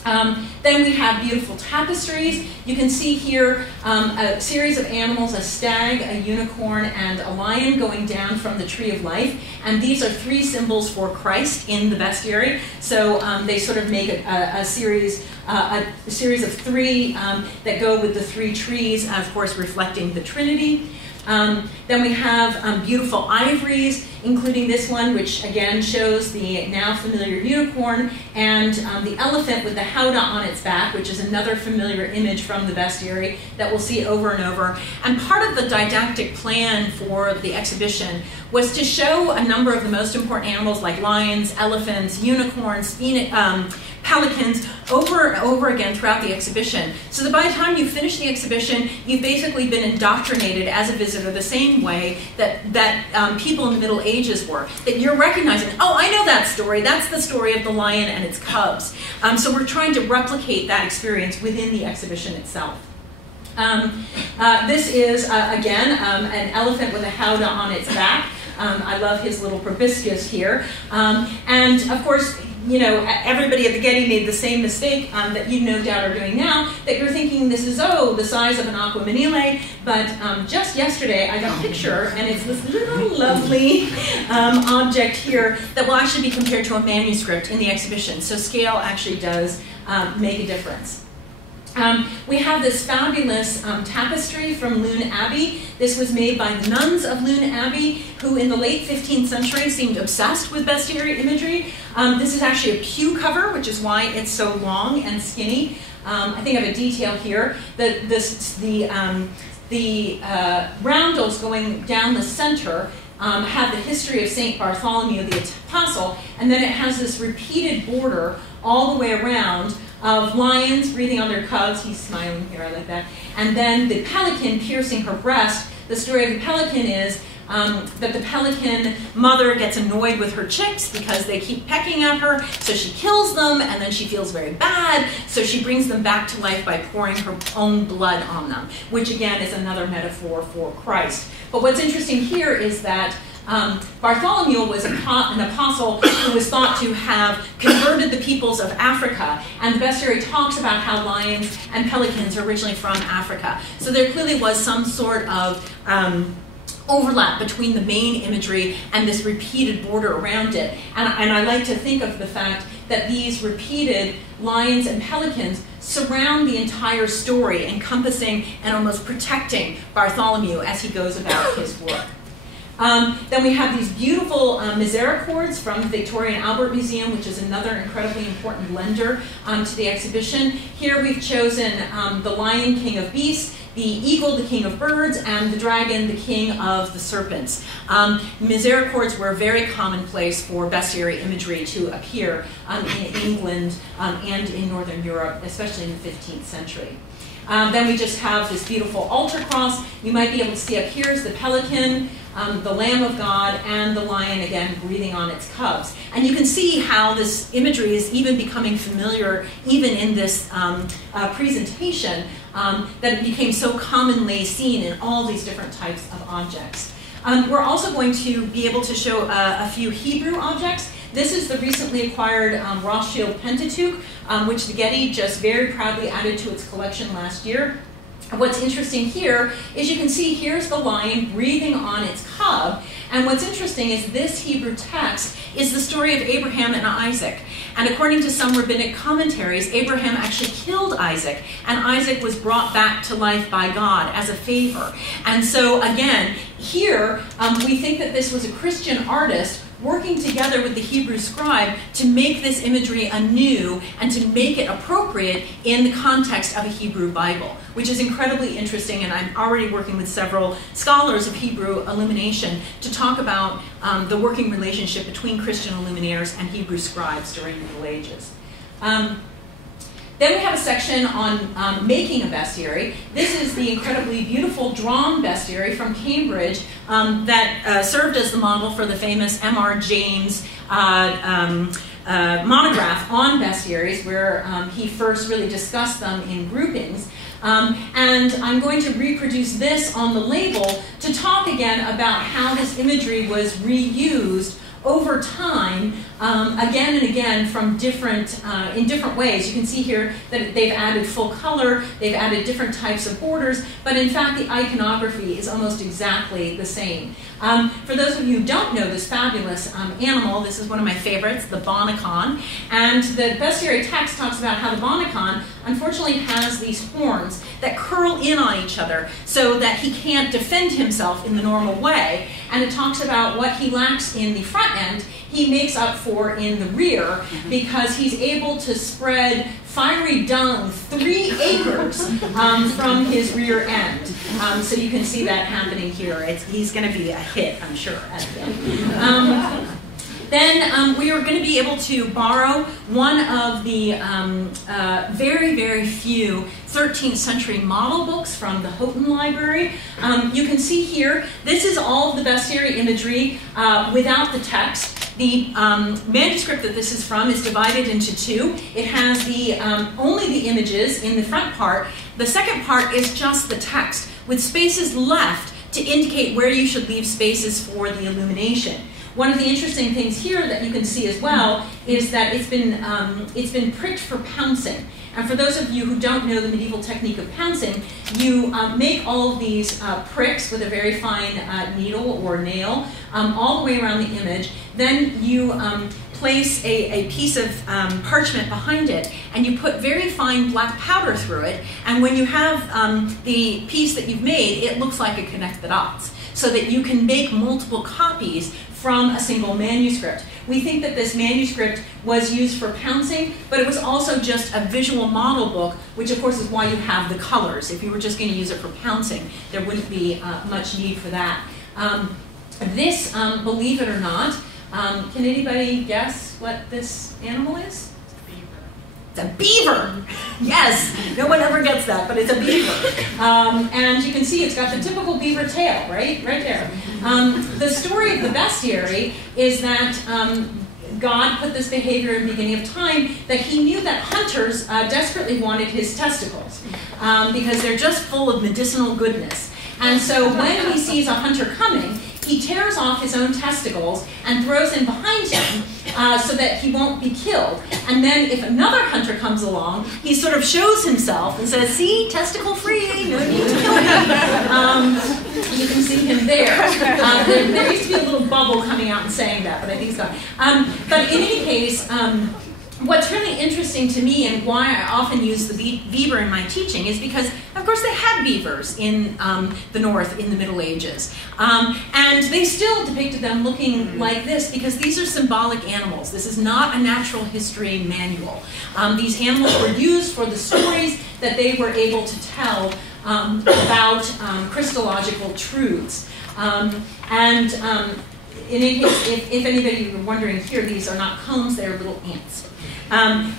Then we have beautiful tapestries. You can see here a series of animals, a stag, a unicorn, and a lion going down from the tree of life. And these are three symbols for Christ in the bestiary. So they sort of make a series of three that go with the three trees, of course, reflecting the Trinity. Then we have beautiful ivories, including this one, which again shows the now familiar unicorn, and the elephant with the howdah on its back, which is another familiar image from the bestiary that we'll see over and over. And part of the didactic plan for the exhibition was to show a number of the most important animals like lions, elephants, unicorns, pelicans over and over again throughout the exhibition, so that by the time you finish the exhibition, you've basically been indoctrinated as a visitor the same way that people in the Middle Ages were. That you're recognizing, oh, I know that story. That's the story of the lion and its cubs. So we're trying to replicate that experience within the exhibition itself. This is, again, an elephant with a howdah on its back. I love his little proboscis here. And of course, you know, everybody at the Getty made the same mistake that you no doubt are doing now, that you're thinking this is, oh, the size of an aqua manile, but just yesterday I got a picture, and it's this little lovely object here that will actually be compared to a manuscript in the exhibition. So scale actually does make a difference. We have this fabulous tapestry from Lune Abbey. This was made by the nuns of Lune Abbey, who in the late 15th century seemed obsessed with bestiary imagery. This is actually a pew cover, which is why it's so long and skinny. I think I have a detail here. The roundels going down the center have the history of St. Bartholomew the Apostle, and then it has this repeated border all the way around of lions breathing on their cubs. He's smiling here, I like that. And then the pelican piercing her breast. The story of the pelican is that the pelican mother gets annoyed with her chicks because they keep pecking at her, so she kills them, and then she feels very bad, so she brings them back to life by pouring her own blood on them, which again is another metaphor for Christ. But what's interesting here is that Bartholomew was an apostle who was thought to have converted the peoples of Africa, and the bestiary talks about how lions and pelicans are originally from Africa. So there clearly was some sort of overlap between the main imagery and this repeated border around it. And I like to think of the fact that these repeated lions and pelicans surround the entire story, encompassing and almost protecting Bartholomew as he goes about his work. Then we have these beautiful misericords from the Victoria and Albert Museum, which is another incredibly important lender to the exhibition. Here we've chosen the lion, king of beasts, the eagle, the king of birds, and the dragon, the king of the serpents. Misericords were very commonplace for bestiary imagery to appear in England and in Northern Europe, especially in the 15th century. Then we just have this beautiful altar cross. You might be able to see up here is the pelican, the Lamb of God, and the lion, again, breathing on its cubs. And you can see how this imagery is even becoming familiar, even in this presentation, that it became so commonly seen in all these different types of objects. We're also going to be able to show a few Hebrew objects. This is the recently acquired Rothschild Pentateuch, which the Getty just very proudly added to its collection last year. What's interesting here is you can see here's the lion breathing on its cub, and what's interesting is this Hebrew text is the story of Abraham and Isaac. And according to some rabbinic commentaries, Abraham actually killed Isaac, and Isaac was brought back to life by God as a favor. And so again, here we think that this was a Christian artist working together with the Hebrew scribe to make this imagery anew and to make it appropriate in the context of a Hebrew Bible, which is incredibly interesting, and I'm already working with several scholars of Hebrew illumination to talk about the working relationship between Christian illuminators and Hebrew scribes during the Middle Ages. Then we have a section on making a bestiary. This is the incredibly beautiful drawn bestiary from Cambridge that served as the model for the famous M.R. James monograph on bestiaries, where he first really discussed them in groupings. And I'm going to reproduce this on the label to talk again about how this imagery was reused over time, again and again from in different ways. You can see here that they've added full color, they've added different types of borders, but in fact the iconography is almost exactly the same. For those of you who don't know this fabulous animal, this is one of my favorites, the bonacon, and the bestiary text talks about how the bonacon unfortunately has these horns that curl in on each other so that he can't defend himself in the normal way, and it talks about what he lacks in the front end he makes up for in the rear because he's able to spread fiery dung 3 acres from his rear end. So you can see that happening here. He's going to be a hit, I'm sure, at the end. Then we are going to be able to borrow one of the very, very few 13th century model books from the Houghton Library. You can see here, this is all of the bestiary imagery without the text. The manuscript that this is from is divided into 2. It has only the images in the front part. The second part is just the text, with spaces left to indicate where you should leave spaces for the illumination. One of the interesting things here that you can see as well is that it's been pricked for pouncing. And for those of you who don't know the medieval technique of pouncing, you make all of these pricks with a very fine needle or nail all the way around the image. Then you place a piece of parchment behind it, and you put very fine black powder through it. And when you have the piece that you've made, it looks like a connect the dots, so that you can make multiple copies from a single manuscript. We think that this manuscript was used for pouncing, but it was also just a visual model book, which of course is why you have the colors. If you were just going to use it for pouncing, there wouldn't be much need for that. This, believe it or not, can anybody guess what this animal is? It's a beaver! Yes! No one ever gets that, but it's a beaver. And you can see it's got the typical beaver tail, right? Right there. The story of the bestiary is that God put this behavior in the beginning of time, that he knew that hunters desperately wanted his testicles because they're just full of medicinal goodness. And so when he sees a hunter coming, he tears off his own testicles and throws them behind him so that he won't be killed. And then if another hunter comes along, he sort of shows himself and says, see, testicle free, no need to kill me. You can see him there. There used to be a little bubble coming out and saying that, but I think it's gone. But in any case, what's really interesting to me and why I often use the beaver in my teaching is because, of course, they had beavers in the North in the Middle Ages. And they still depicted them looking like this because these are symbolic animals. This is not a natural history manual. These animals were used for the stories that they were able to tell about Christological truths. In any case, if anybody were wondering here, these are not combs, they're little ants.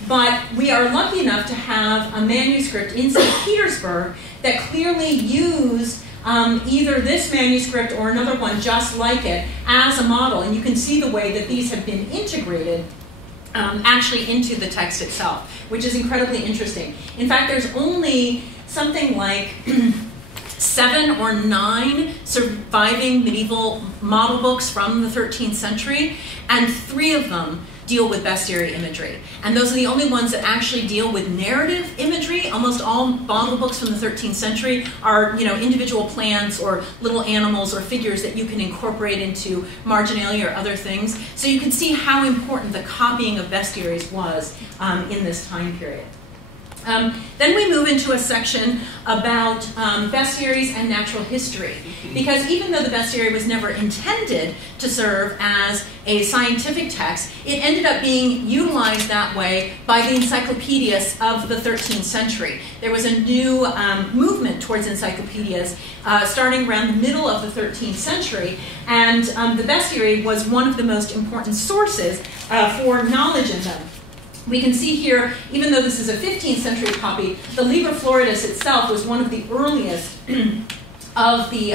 But we are lucky enough to have a manuscript in St. Petersburg that clearly used either this manuscript or another one just like it as a model. And you can see the way that these have been integrated actually into the text itself, which is incredibly interesting. In fact, there's only something like 7 or 9 surviving medieval model books from the 13th century, and 3 of them deal with bestiary imagery. And those are the only ones that actually deal with narrative imagery. Almost all model books from the 13th century are, individual plants or little animals or figures that you can incorporate into marginalia or other things. So you can see how important the copying of bestiaries was in this time period. Then we move into a section about bestiaries and natural history. Because even though the bestiary was never intended to serve as a scientific text, it ended up being utilized that way by the encyclopedists of the 13th century. There was a new movement towards encyclopedias starting around the middle of the 13th century, and the bestiary was one of the most important sources for knowledge in them. We can see here, even though this is a 15th century copy, the Liber Floridus itself was one of the earliest of the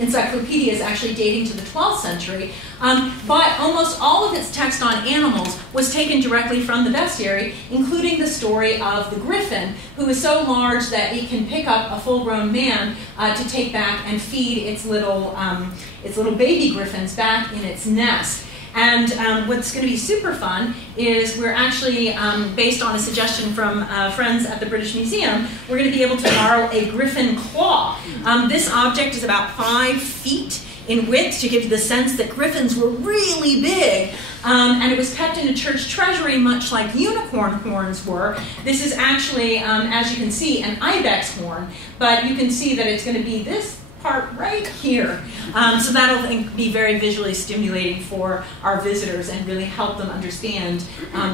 encyclopedias, actually dating to the 12th century. But almost all of its text on animals was taken directly from the bestiary, including the story of the griffin, who is so large that it can pick up a full-grown man to take back and feed its little baby griffins back in its nest. And what's going to be super fun is we're actually, based on a suggestion from friends at the British Museum, we're going to be able to borrow a griffin claw. This object is about 5 feet in width to give you the sense that griffins were really big. And it was kept in a church treasury much like unicorn horns were. This is actually, as you can see, an ibex horn, but you can see that it's going to be this part right here. So that'll be very visually stimulating for our visitors and really help them understand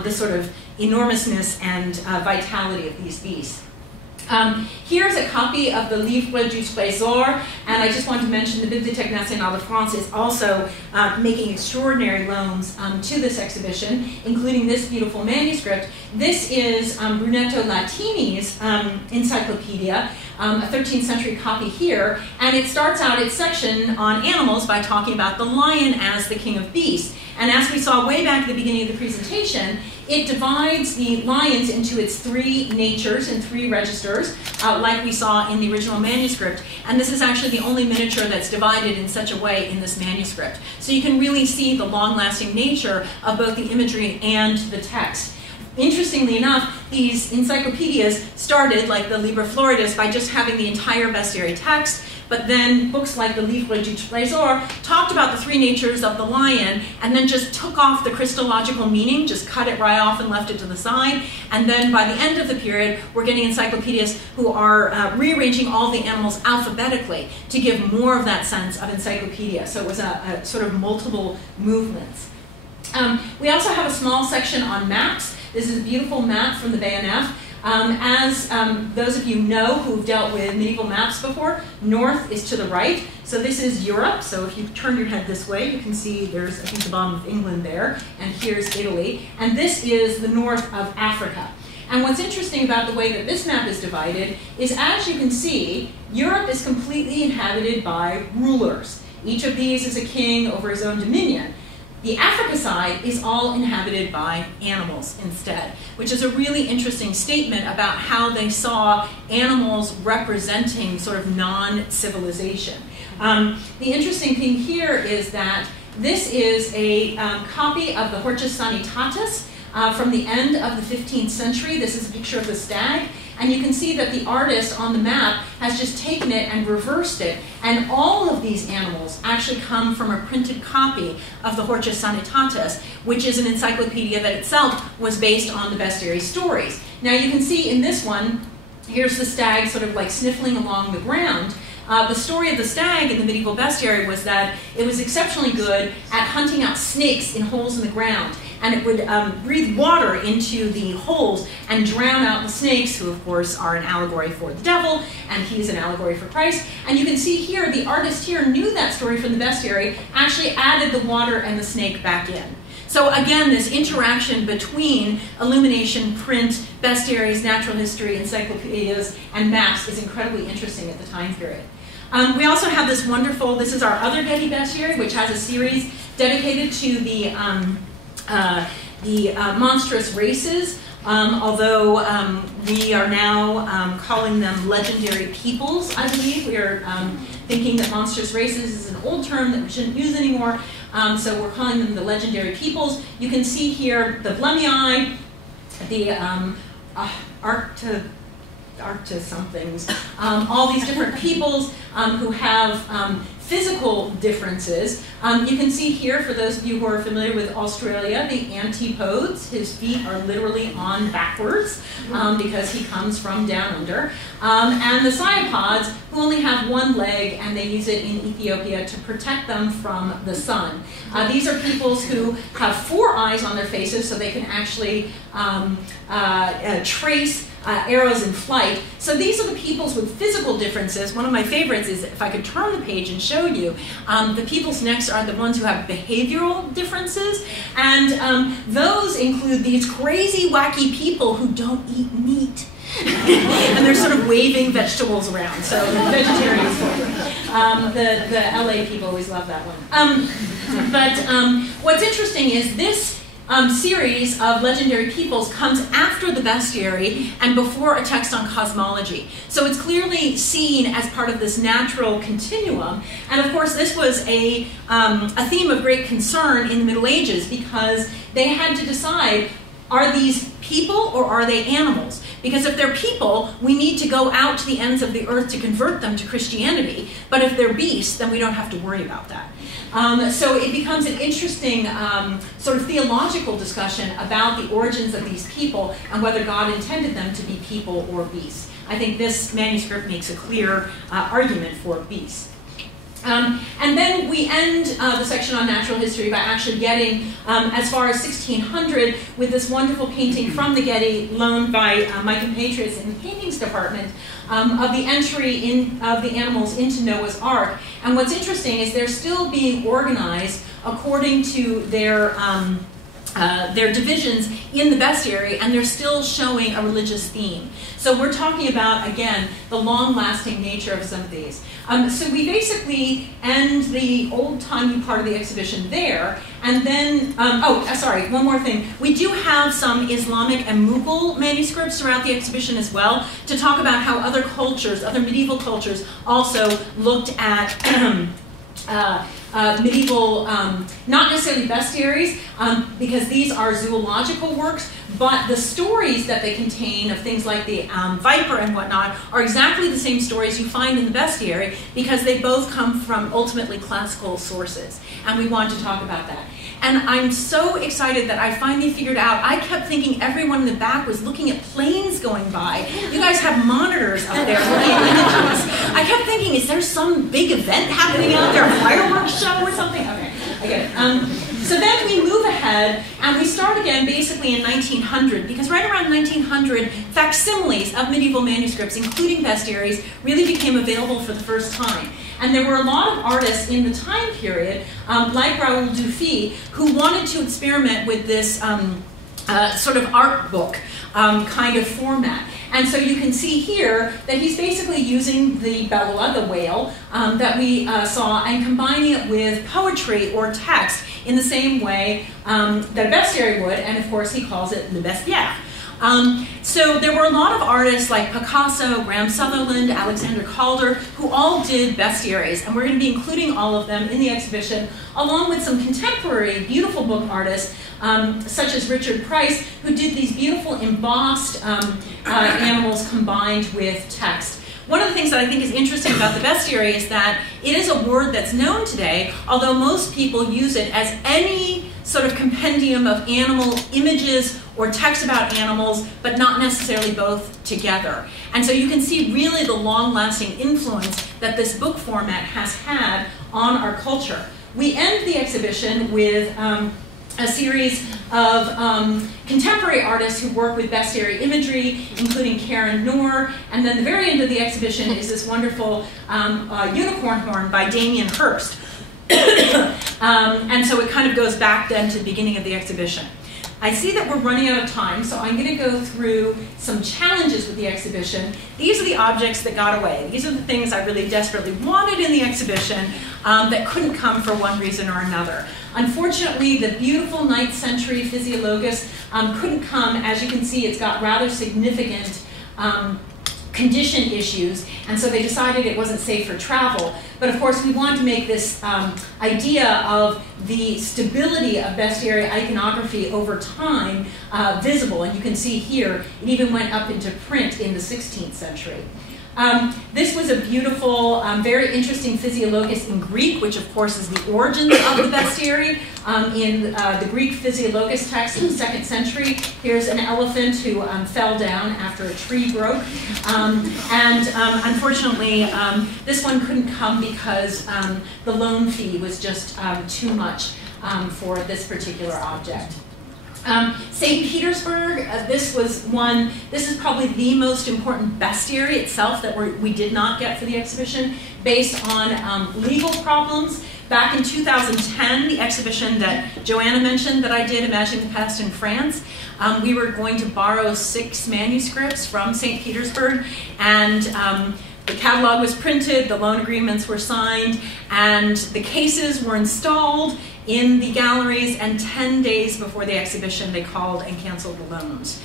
the sort of enormousness and vitality of these beasts. Here's a copy of the Livre du Trésor, and I just want to mention the Bibliothèque Nationale de France is also making extraordinary loans to this exhibition, including this beautiful manuscript. This is Brunetto Latini's encyclopedia, a 13th century copy here, and it starts out its section on animals by talking about the lion as the king of beasts. And as we saw way back at the beginning of the presentation, it divides the lions into its 3 natures and 3 registers, like we saw in the original manuscript. And this is actually the only miniature that's divided in such a way in this manuscript. So you can really see the long-lasting nature of both the imagery and the text. Interestingly enough, these encyclopedias started, like the Liber Floridus, by just having the entire bestiary text, but then books like the Livre du Trésor talked about the 3 natures of the lion and then just took off the Christological meaning, just cut it right off and left it to the side. And then by the end of the period, we're getting encyclopedias who are rearranging all the animals alphabetically to give more of that sense of encyclopedia. So it was a sort of multiple movements. We also have a small section on maps. This is a beautiful map from the BNF. As those of you know who've dealt with medieval maps before, north is to the right. So this is Europe. So if you turn your head this way, you can see there's, I think, the bottom of England there, and here's Italy. And this is the north of Africa. And what's interesting about the way that this map is divided is, as you can see, Europe is completely inhabited by rulers. Each of these is a king over his own dominion. The Africa side is all inhabited by animals instead, which is a really interesting statement about how they saw animals representing sort of non-civilization. The interesting thing here is that this is a copy of the Hortus Sanitatis from the end of the 15th century. This is a picture of the stag. And you can see that the artist on the map has just taken it and reversed it. And all of these animals actually come from a printed copy of the Hortus Sanitatis, which is an encyclopedia that itself was based on the bestiary stories. Now you can see in this one, here's the stag sort of like sniffling along the ground. The story of the stag in the medieval bestiary was that it was exceptionally good at hunting out snakes in holes in the ground. And it would breathe water into the holes and drown out the snakes, who of course are an allegory for the devil, and he's an allegory for Christ. And you can see here, the artist here knew that story from the bestiary, actually added the water and the snake back in. So again, this interaction between illumination, print, bestiaries, natural history, encyclopedias, and maps is incredibly interesting at the time period. We also have this wonderful, this is our other Getty bestiary, which has a series dedicated to the monstrous races, although we are now calling them legendary peoples, I believe. We are thinking that monstrous races is an old term that we shouldn't use anymore, so we're calling them the legendary peoples. You can see here the Blemii, the Arcto-somethings, all these different peoples who have physical differences. You can see here, for those of you who are familiar with Australia, the antipodes. His feet are literally on backwards because he comes from down under. And the Cyapods, who only have 1 leg, and they use it in Ethiopia to protect them from the sun. These are peoples who have 4 eyes on their faces, so they can actually trace arrows in flight. So these are the peoples with physical differences. One of my favorites is, if I could turn the page and show you, the peoples next are the ones who have behavioral differences, and those include these crazy, wacky people who don't eat meat. And they're sort of waving vegetables around, so vegetarians. The LA people always love that one. But what's interesting is this series of legendary peoples comes after the bestiary and before a text on cosmology. So it's clearly seen as part of this natural continuum. And of course, this was a theme of great concern in the Middle Ages, because they had to decide, are these people or are they animals? Because if they're people, we need to go out to the ends of the earth to convert them to Christianity. But if they're beasts, then we don't have to worry about that. So it becomes an interesting sort of theological discussion about the origins of these people and whether God intended them to be people or beasts. I think this manuscript makes a clear argument for beasts. And then we end the section on natural history by actually getting as far as 1600 with this wonderful painting from the Getty, loaned by my compatriots in the paintings department, of the entry of the animals into Noah's Ark. And what's interesting is they're still being organized according to their divisions in the bestiary, and they're still showing a religious theme. So we're talking about, again, the long-lasting nature of some of these. So we basically end the old-timey part of the exhibition there, and then, sorry, one more thing. We do have some Islamic and Mughal manuscripts throughout the exhibition as well, to talk about how other cultures, other medieval cultures, also looked at medieval, not necessarily bestiaries, because these are zoological works, but the stories that they contain of things like the viper and whatnot are exactly the same stories you find in the bestiary, because they both come from ultimately classical sources. And we want to talk about that. And I'm so excited that I finally figured out, I kept thinking everyone in the back was looking at planes going by. You guys have monitors up there looking at images. I kept thinking, is there some big event happening out there, a fireworks show or something? Okay, I get it. So then we move ahead, and we start again basically in 1900, because right around 1900, facsimiles of medieval manuscripts, including bestiaries, really became available for the first time. And there were a lot of artists in the time period, like Raoul Dufy, who wanted to experiment with this sort of art book kind of format. And so you can see here that he's basically using the belloa, the whale, that we saw, and combining it with poetry or text in the same way that a bestiary would, and of course he calls it le bestiaire. So there were a lot of artists like Picasso, Graham Sutherland, Alexander Calder, who all did bestiaries, and we're going to be including all of them in the exhibition, along with some contemporary beautiful book artists, such as Richard Price, who did these beautiful embossed animals combined with text. One of the things that I think is interesting about the bestiary is that it is a word that's known today, although most people use it as any sort of compendium of animal images or text about animals, but not necessarily both together. And so you can see really the long-lasting influence that this book format has had on our culture. We end the exhibition with a series of contemporary artists who work with bestiary imagery, including Karen Noor, and then the very end of the exhibition is this wonderful unicorn horn by Damien Hirst. And so it kind of goes back then to the beginning of the exhibition. I see that we're running out of time, so I'm going to go through some challenges with the exhibition. These are the objects that got away. These are the things I really desperately wanted in the exhibition that couldn't come for one reason or another. Unfortunately, the beautiful 9th century Physiologus couldn't come. As you can see, it's got rather significant condition issues, and so they decided it wasn't safe for travel. But of course, we want to make this idea of the stability of bestiary iconography over time visible, and you can see here, it even went up into print in the 16th century. This was a beautiful, very interesting Physiologus in Greek, which of course is the origins of the bestiary. In the Greek Physiologus text in the 2nd century, here's an elephant who fell down after a tree broke. Unfortunately, this one couldn't come because the loan fee was just too much for this particular object. St. Petersburg, this is probably the most important bestiary itself that we did not get for the exhibition, based on legal problems. Back in 2010, the exhibition that Joanna mentioned that I did, Imagining the Past in France, we were going to borrow 6 manuscripts from St. Petersburg, and the catalog was printed, the loan agreements were signed, and the cases were installed, in the galleries, and 10 days before the exhibition they called and canceled the loans,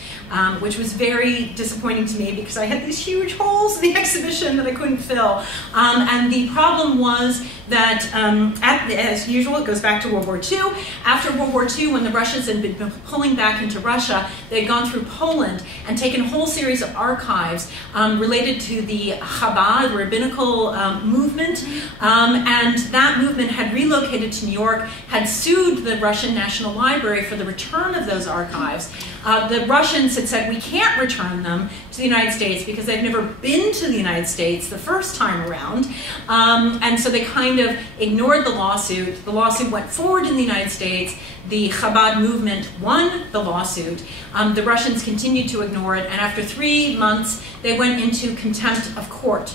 which was very disappointing to me because I had these huge holes in the exhibition that I couldn't fill. And the problem was that, as usual, it goes back to World War II. After World War II, when the Russians had been pulling back into Russia, they had gone through Poland and taken a whole series of archives related to the Chabad rabbinical movement, and that movement had relocated to New York, had sued the Russian National Library for the return of those archives. The Russians had said, we can't return them to the United States because they've never been to the United States the first time around, and so they kind of ignored the lawsuit. The lawsuit went forward in the United States. The Chabad movement won the lawsuit. The Russians continued to ignore it, and after 3 months, they went into contempt of court.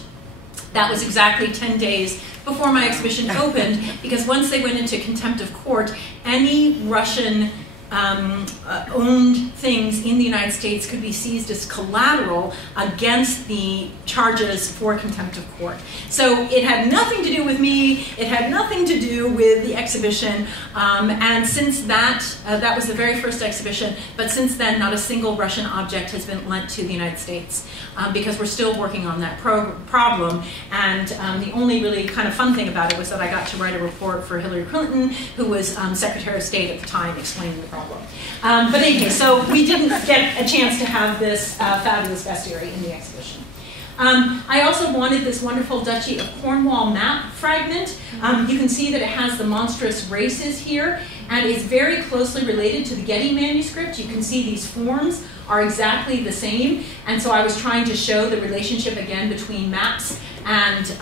That was exactly 10 days before my exhibition opened, because once they went into contempt of court, any Russian owned things in the United States could be seized as collateral against the charges for contempt of court. So it had nothing to do with me, it had nothing to do with the exhibition, and since that was the very first exhibition, but since then not a single Russian object has been lent to the United States, because we're still working on that problem, and the only really kind of fun thing about it was that I got to write a report for Hillary Clinton, who was Secretary of State at the time, explaining the problem. But anyway, so we didn't get a chance to have this fabulous bestiary in the exhibition. I also wanted this wonderful Duchy of Cornwall map fragment. You can see that it has the monstrous races here, and is very closely related to the Getty manuscript. You can see these forms are exactly the same, and so I was trying to show the relationship again between maps and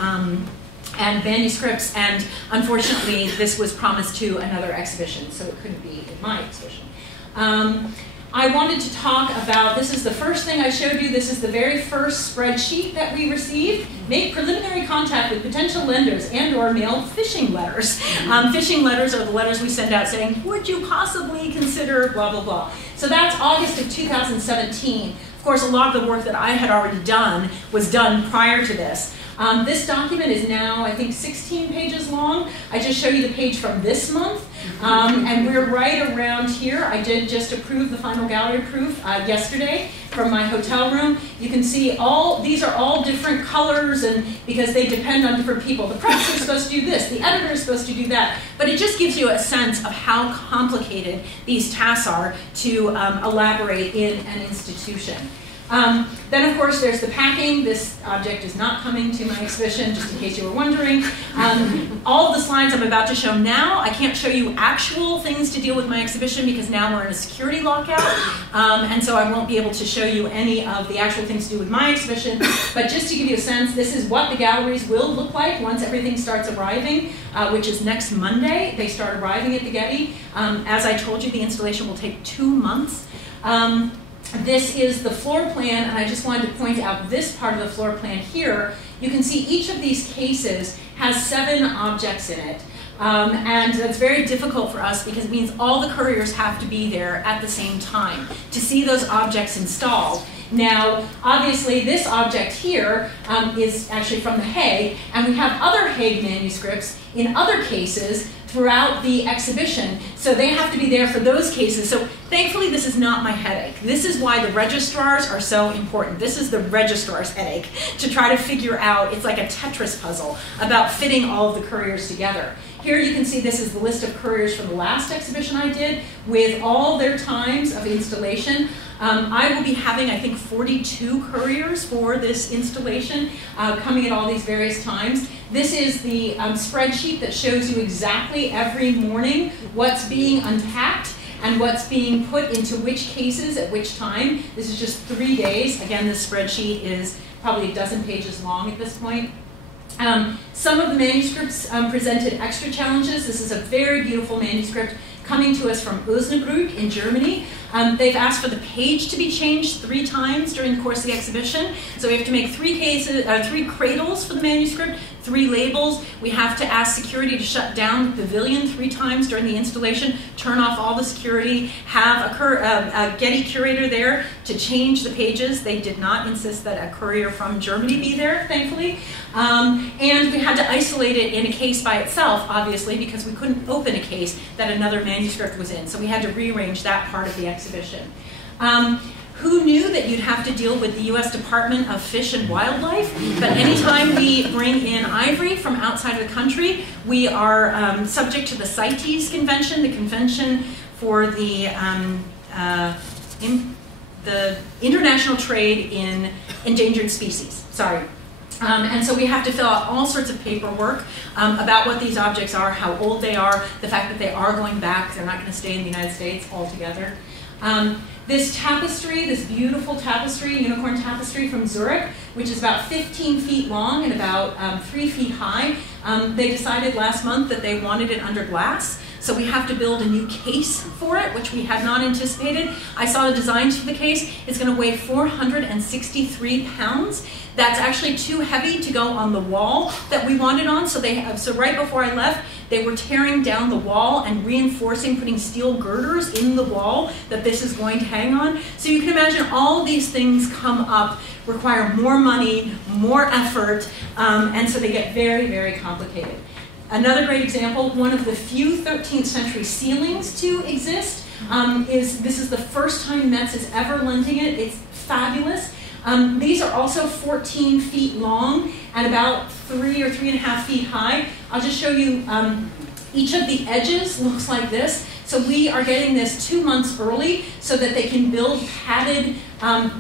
manuscripts, and unfortunately this was promised to another exhibition, so it couldn't be in my exhibition. I wanted to talk about, this is the first thing I showed you, this is the very first spreadsheet that we received. Make preliminary contact with potential lenders and or mail phishing letters. Phishing letters are the letters we send out saying, would you possibly consider blah, blah, blah. So that's August of 2017. Of course, a lot of the work that I had already done was done prior to this. This document is now, I think, 16 pages long. I just show you the page from this month, and we're right around here. I did just approve the final gallery proof yesterday from my hotel room. You can see these are all different colors, and because they depend on different people. The press is supposed to do this, the editor is supposed to do that, but it just gives you a sense of how complicated these tasks are to elaborate in an institution. Then, of course, there's the packing. This object is not coming to my exhibition, just in case you were wondering. All of the slides I'm about to show now, I can't show you actual things to deal with my exhibition because now we're in a security lockout, and so I won't be able to show you any of the actual things to do with my exhibition. But just to give you a sense, this is what the galleries will look like once everything starts arriving, which is next Monday. They start arriving at the Getty. As I told you, the installation will take 2 months. This is the floor plan, and I just wanted to point out this part of the floor plan here. You can see each of these cases has 7 objects in it. And that's very difficult for us because it means all the couriers have to be there at the same time to see those objects installed. Now, obviously, this object here is actually from the Hague, and we have other Hague manuscripts in other cases throughout the exhibition, so they have to be there for those cases. So thankfully, this is not my headache. This is why the registrars are so important. This is the registrar's headache, to try to figure out, it's like a Tetris puzzle, about fitting all of the couriers together. Here you can see this is the list of couriers from the last exhibition I did with all their times of installation. I will be having, I think, 42 couriers for this installation coming at all these various times. This is the spreadsheet that shows you exactly every morning what's being unpacked and what's being put into which cases at which time. This is just 3 days. Again, this spreadsheet is probably a dozen pages long at this point. Some of the manuscripts presented extra challenges. This is a very beautiful manuscript coming to us from Osnabrück in Germany. They've asked for the page to be changed 3 times during the course of the exhibition. So we have to make 3 cradles for the manuscript, 3 labels. We have to ask security to shut down the pavilion 3 times during the installation, turn off all the security, have a Getty curator there to change the pages. They did not insist that a courier from Germany be there, thankfully. And we had to isolate it in a case by itself, obviously, because we couldn't open a case that another manuscript was in. So we had to rearrange that part of the exhibition. Who knew that you'd have to deal with the U.S. Department of Fish and Wildlife? But anytime we bring in ivory from outside of the country, we are subject to the CITES Convention, the Convention for the International Trade in Endangered Species. Sorry. And so we have to fill out all sorts of paperwork about what these objects are, how old they are, the fact that they are going back, they're not going to stay in the United States altogether. This tapestry, this beautiful tapestry, unicorn tapestry from Zurich, which is about 15 feet long and about 3 feet high, they decided last month that they wanted it under glass. So we have to build a new case for it, which we had not anticipated. I saw the designs for the case. It's going to weigh 463 pounds. That's actually too heavy to go on the wall that we wanted on. So right before I left, they were tearing down the wall and reinforcing, putting steel girders in the wall that this is going to hang on. So you can imagine all these things come up, require more money, more effort, and so they get very, very complicated. Another great example, one of the few 13th century ceilings to exist, this is the first time Metz is ever lending it. It's fabulous. These are also 14 feet long and about 3 or 3.5 feet high. I'll just show you each of the edges looks like this. So we are getting this 2 months early so that they can build padded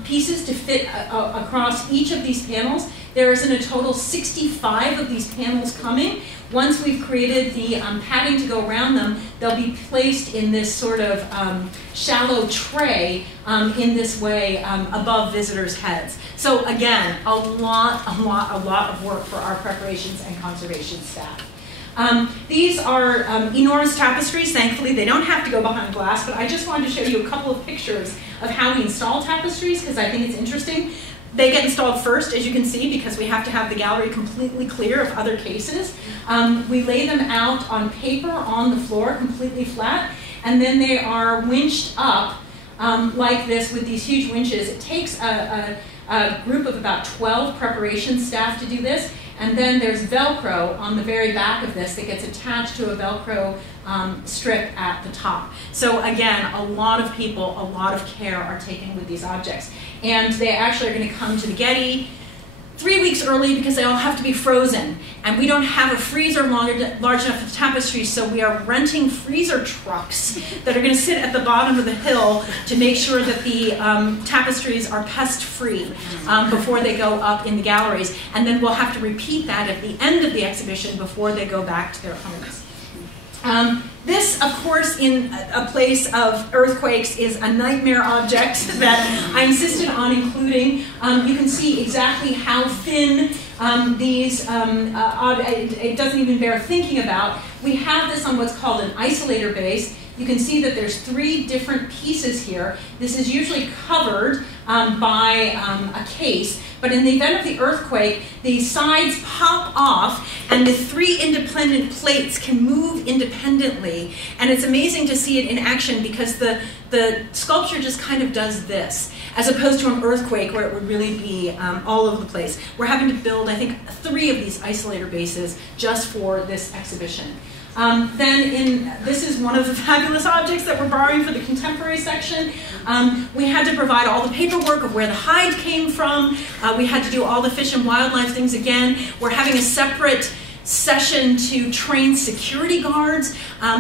pieces to fit across each of these panels. There is in a total 65 of these panels coming. Once we've created the padding to go around them, they'll be placed in this sort of shallow tray in this way above visitors' heads. So again, a lot of work for our preparations and conservation staff. These are enormous tapestries. Thankfully, they don't have to go behind glass, but I just wanted to show you a couple of pictures of how we install tapestries because I think it's interesting. They get installed first, as you can see, because we have to have the gallery completely clear of other cases. We lay them out on paper on the floor, completely flat, and then they are winched up like this with these huge winches. It takes a group of about 12 preparation staff to do this, and then there's Velcro on the very back of this that gets attached to a Velcro strip at the top. So again, a lot of people, a lot of care are taken with these objects. And they actually are going to come to the Getty 3 weeks early because they all have to be frozen. And we don't have a freezer large enough for the tapestries, so we are renting freezer trucks that are going to sit at the bottom of the hill to make sure that the tapestries are pest-free before they go up in the galleries. And then we'll have to repeat that at the end of the exhibition before they go back to their homes. This, of course, in a place of earthquakes, is a nightmare object that I insisted on including. You can see exactly how thin these, it doesn't even bear thinking about. We have this on what's called an isolator base. You can see that there's 3 different pieces here. This is usually covered by a case, but in the event of the earthquake, the sides pop off and the 3 independent plates can move independently. And it's amazing to see it in action because the sculpture just kind of does this, as opposed to an earthquake where it would really be all over the place. We're having to build, I think, 3 of these isolator bases just for this exhibition. This is one of the fabulous objects that we're borrowing for the contemporary section. We had to provide all the paperwork of where the hide came from. We had to do all the fish and wildlife things again. We're having a separate session to train security guards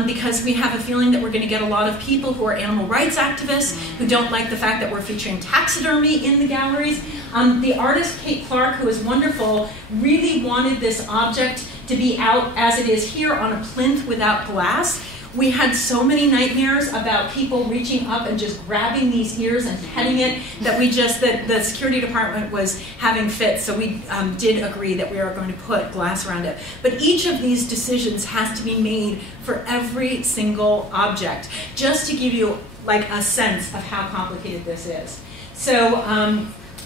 because we have a feeling that we're going to get a lot of people who are animal rights activists who don't like the fact that we're featuring taxidermy in the galleries. The artist, Kate Clark, who is wonderful, really wanted this object to be out as it is here on a plinth without glass. We had so many nightmares about people reaching up and just grabbing these ears and petting it that the security department was having fits. So we did agree that we are going to put glass around it. But each of these decisions has to be made for every single object. Just to give you like a sense of how complicated this is. So,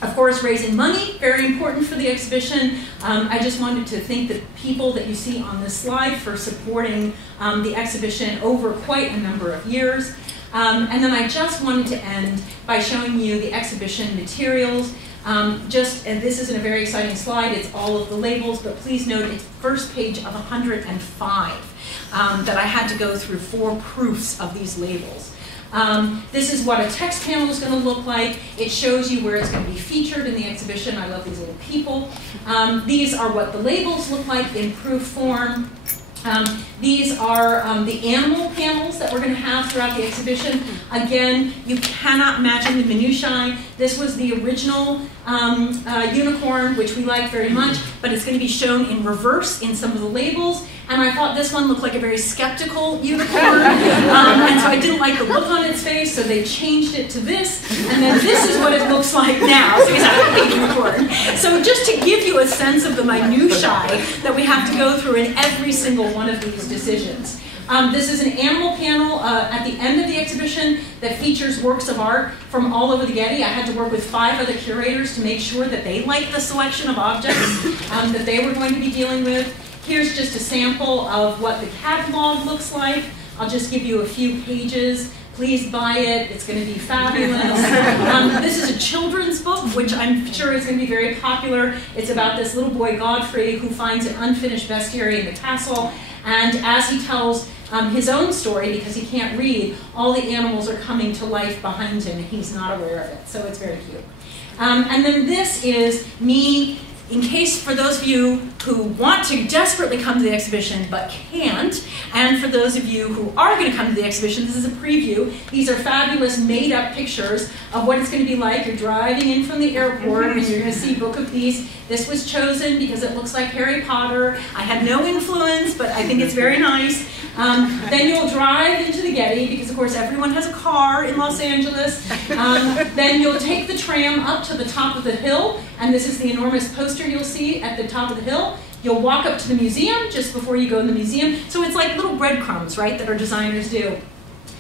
of course, raising money, very important for the exhibition. I just wanted to thank the people that you see on this slide for supporting the exhibition over quite a number of years. And then I just wanted to end by showing you the exhibition materials. And this isn't a very exciting slide, it's all of the labels, but please note it's first page of 105 that I had to go through 4 proofs of these labels. This is what a text panel is going to look like. It shows you where it's going to be featured in the exhibition. I love these little people. These are what the labels look like in proof form. These are the animal panels that we're going to have throughout the exhibition. Again, you cannot imagine the minutiae. This was the original unicorn, which we like very much, but it's going to be shown in reverse in some of the labels. And I thought this one looked like a very skeptical unicorn, and so I didn't like the look on its face, so they changed it to this, and then this is what it looks like now, so it's a unicorn. So just to give you a sense of the minutiae that we have to go through in every single one of these decisions. This is an animal panel at the end of the exhibition that features works of art from all over the Getty. I had to work with 5 other curators to make sure that they liked the selection of objects that they were going to be dealing with. Here's just a sample of what the catalog looks like. I'll just give you a few pages. Please buy it. It's going to be fabulous. This is a children's book, which I'm sure is going to be very popular. It's about this little boy, Godfrey, who finds an unfinished bestiary in the castle. And as he tells his own story, because he can't read, all the animals are coming to life behind him, and he's not aware of it. So it's very cute. And then this is me, in case for those of you who want to desperately come to the exhibition but can't, and for those of you who are going to come to the exhibition, this is a preview. These are fabulous made-up pictures of what it's going to be like. You're driving in from the airport and you're going to see Book of Peace. This was chosen because it looks like Harry Potter. I had no influence, but I think it's very nice. Then you'll drive into the Getty, because of course everyone has a car in Los Angeles. Then you'll take the tram up to the top of the hill, and this is the enormous poster you'll see at the top of the hill. You'll walk up to the museum just before you go in the museum. So it's like little breadcrumbs, right, that our designers do.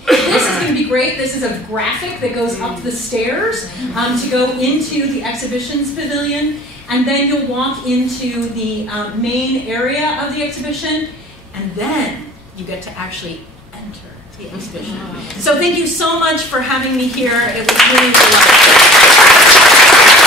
This is going to be great. This is a graphic that goes up the stairs to go into the exhibitions pavilion. And then you'll walk into the main area of the exhibition, and then you get to actually enter the exhibition. So thank you so much for having me here. It was really delightful.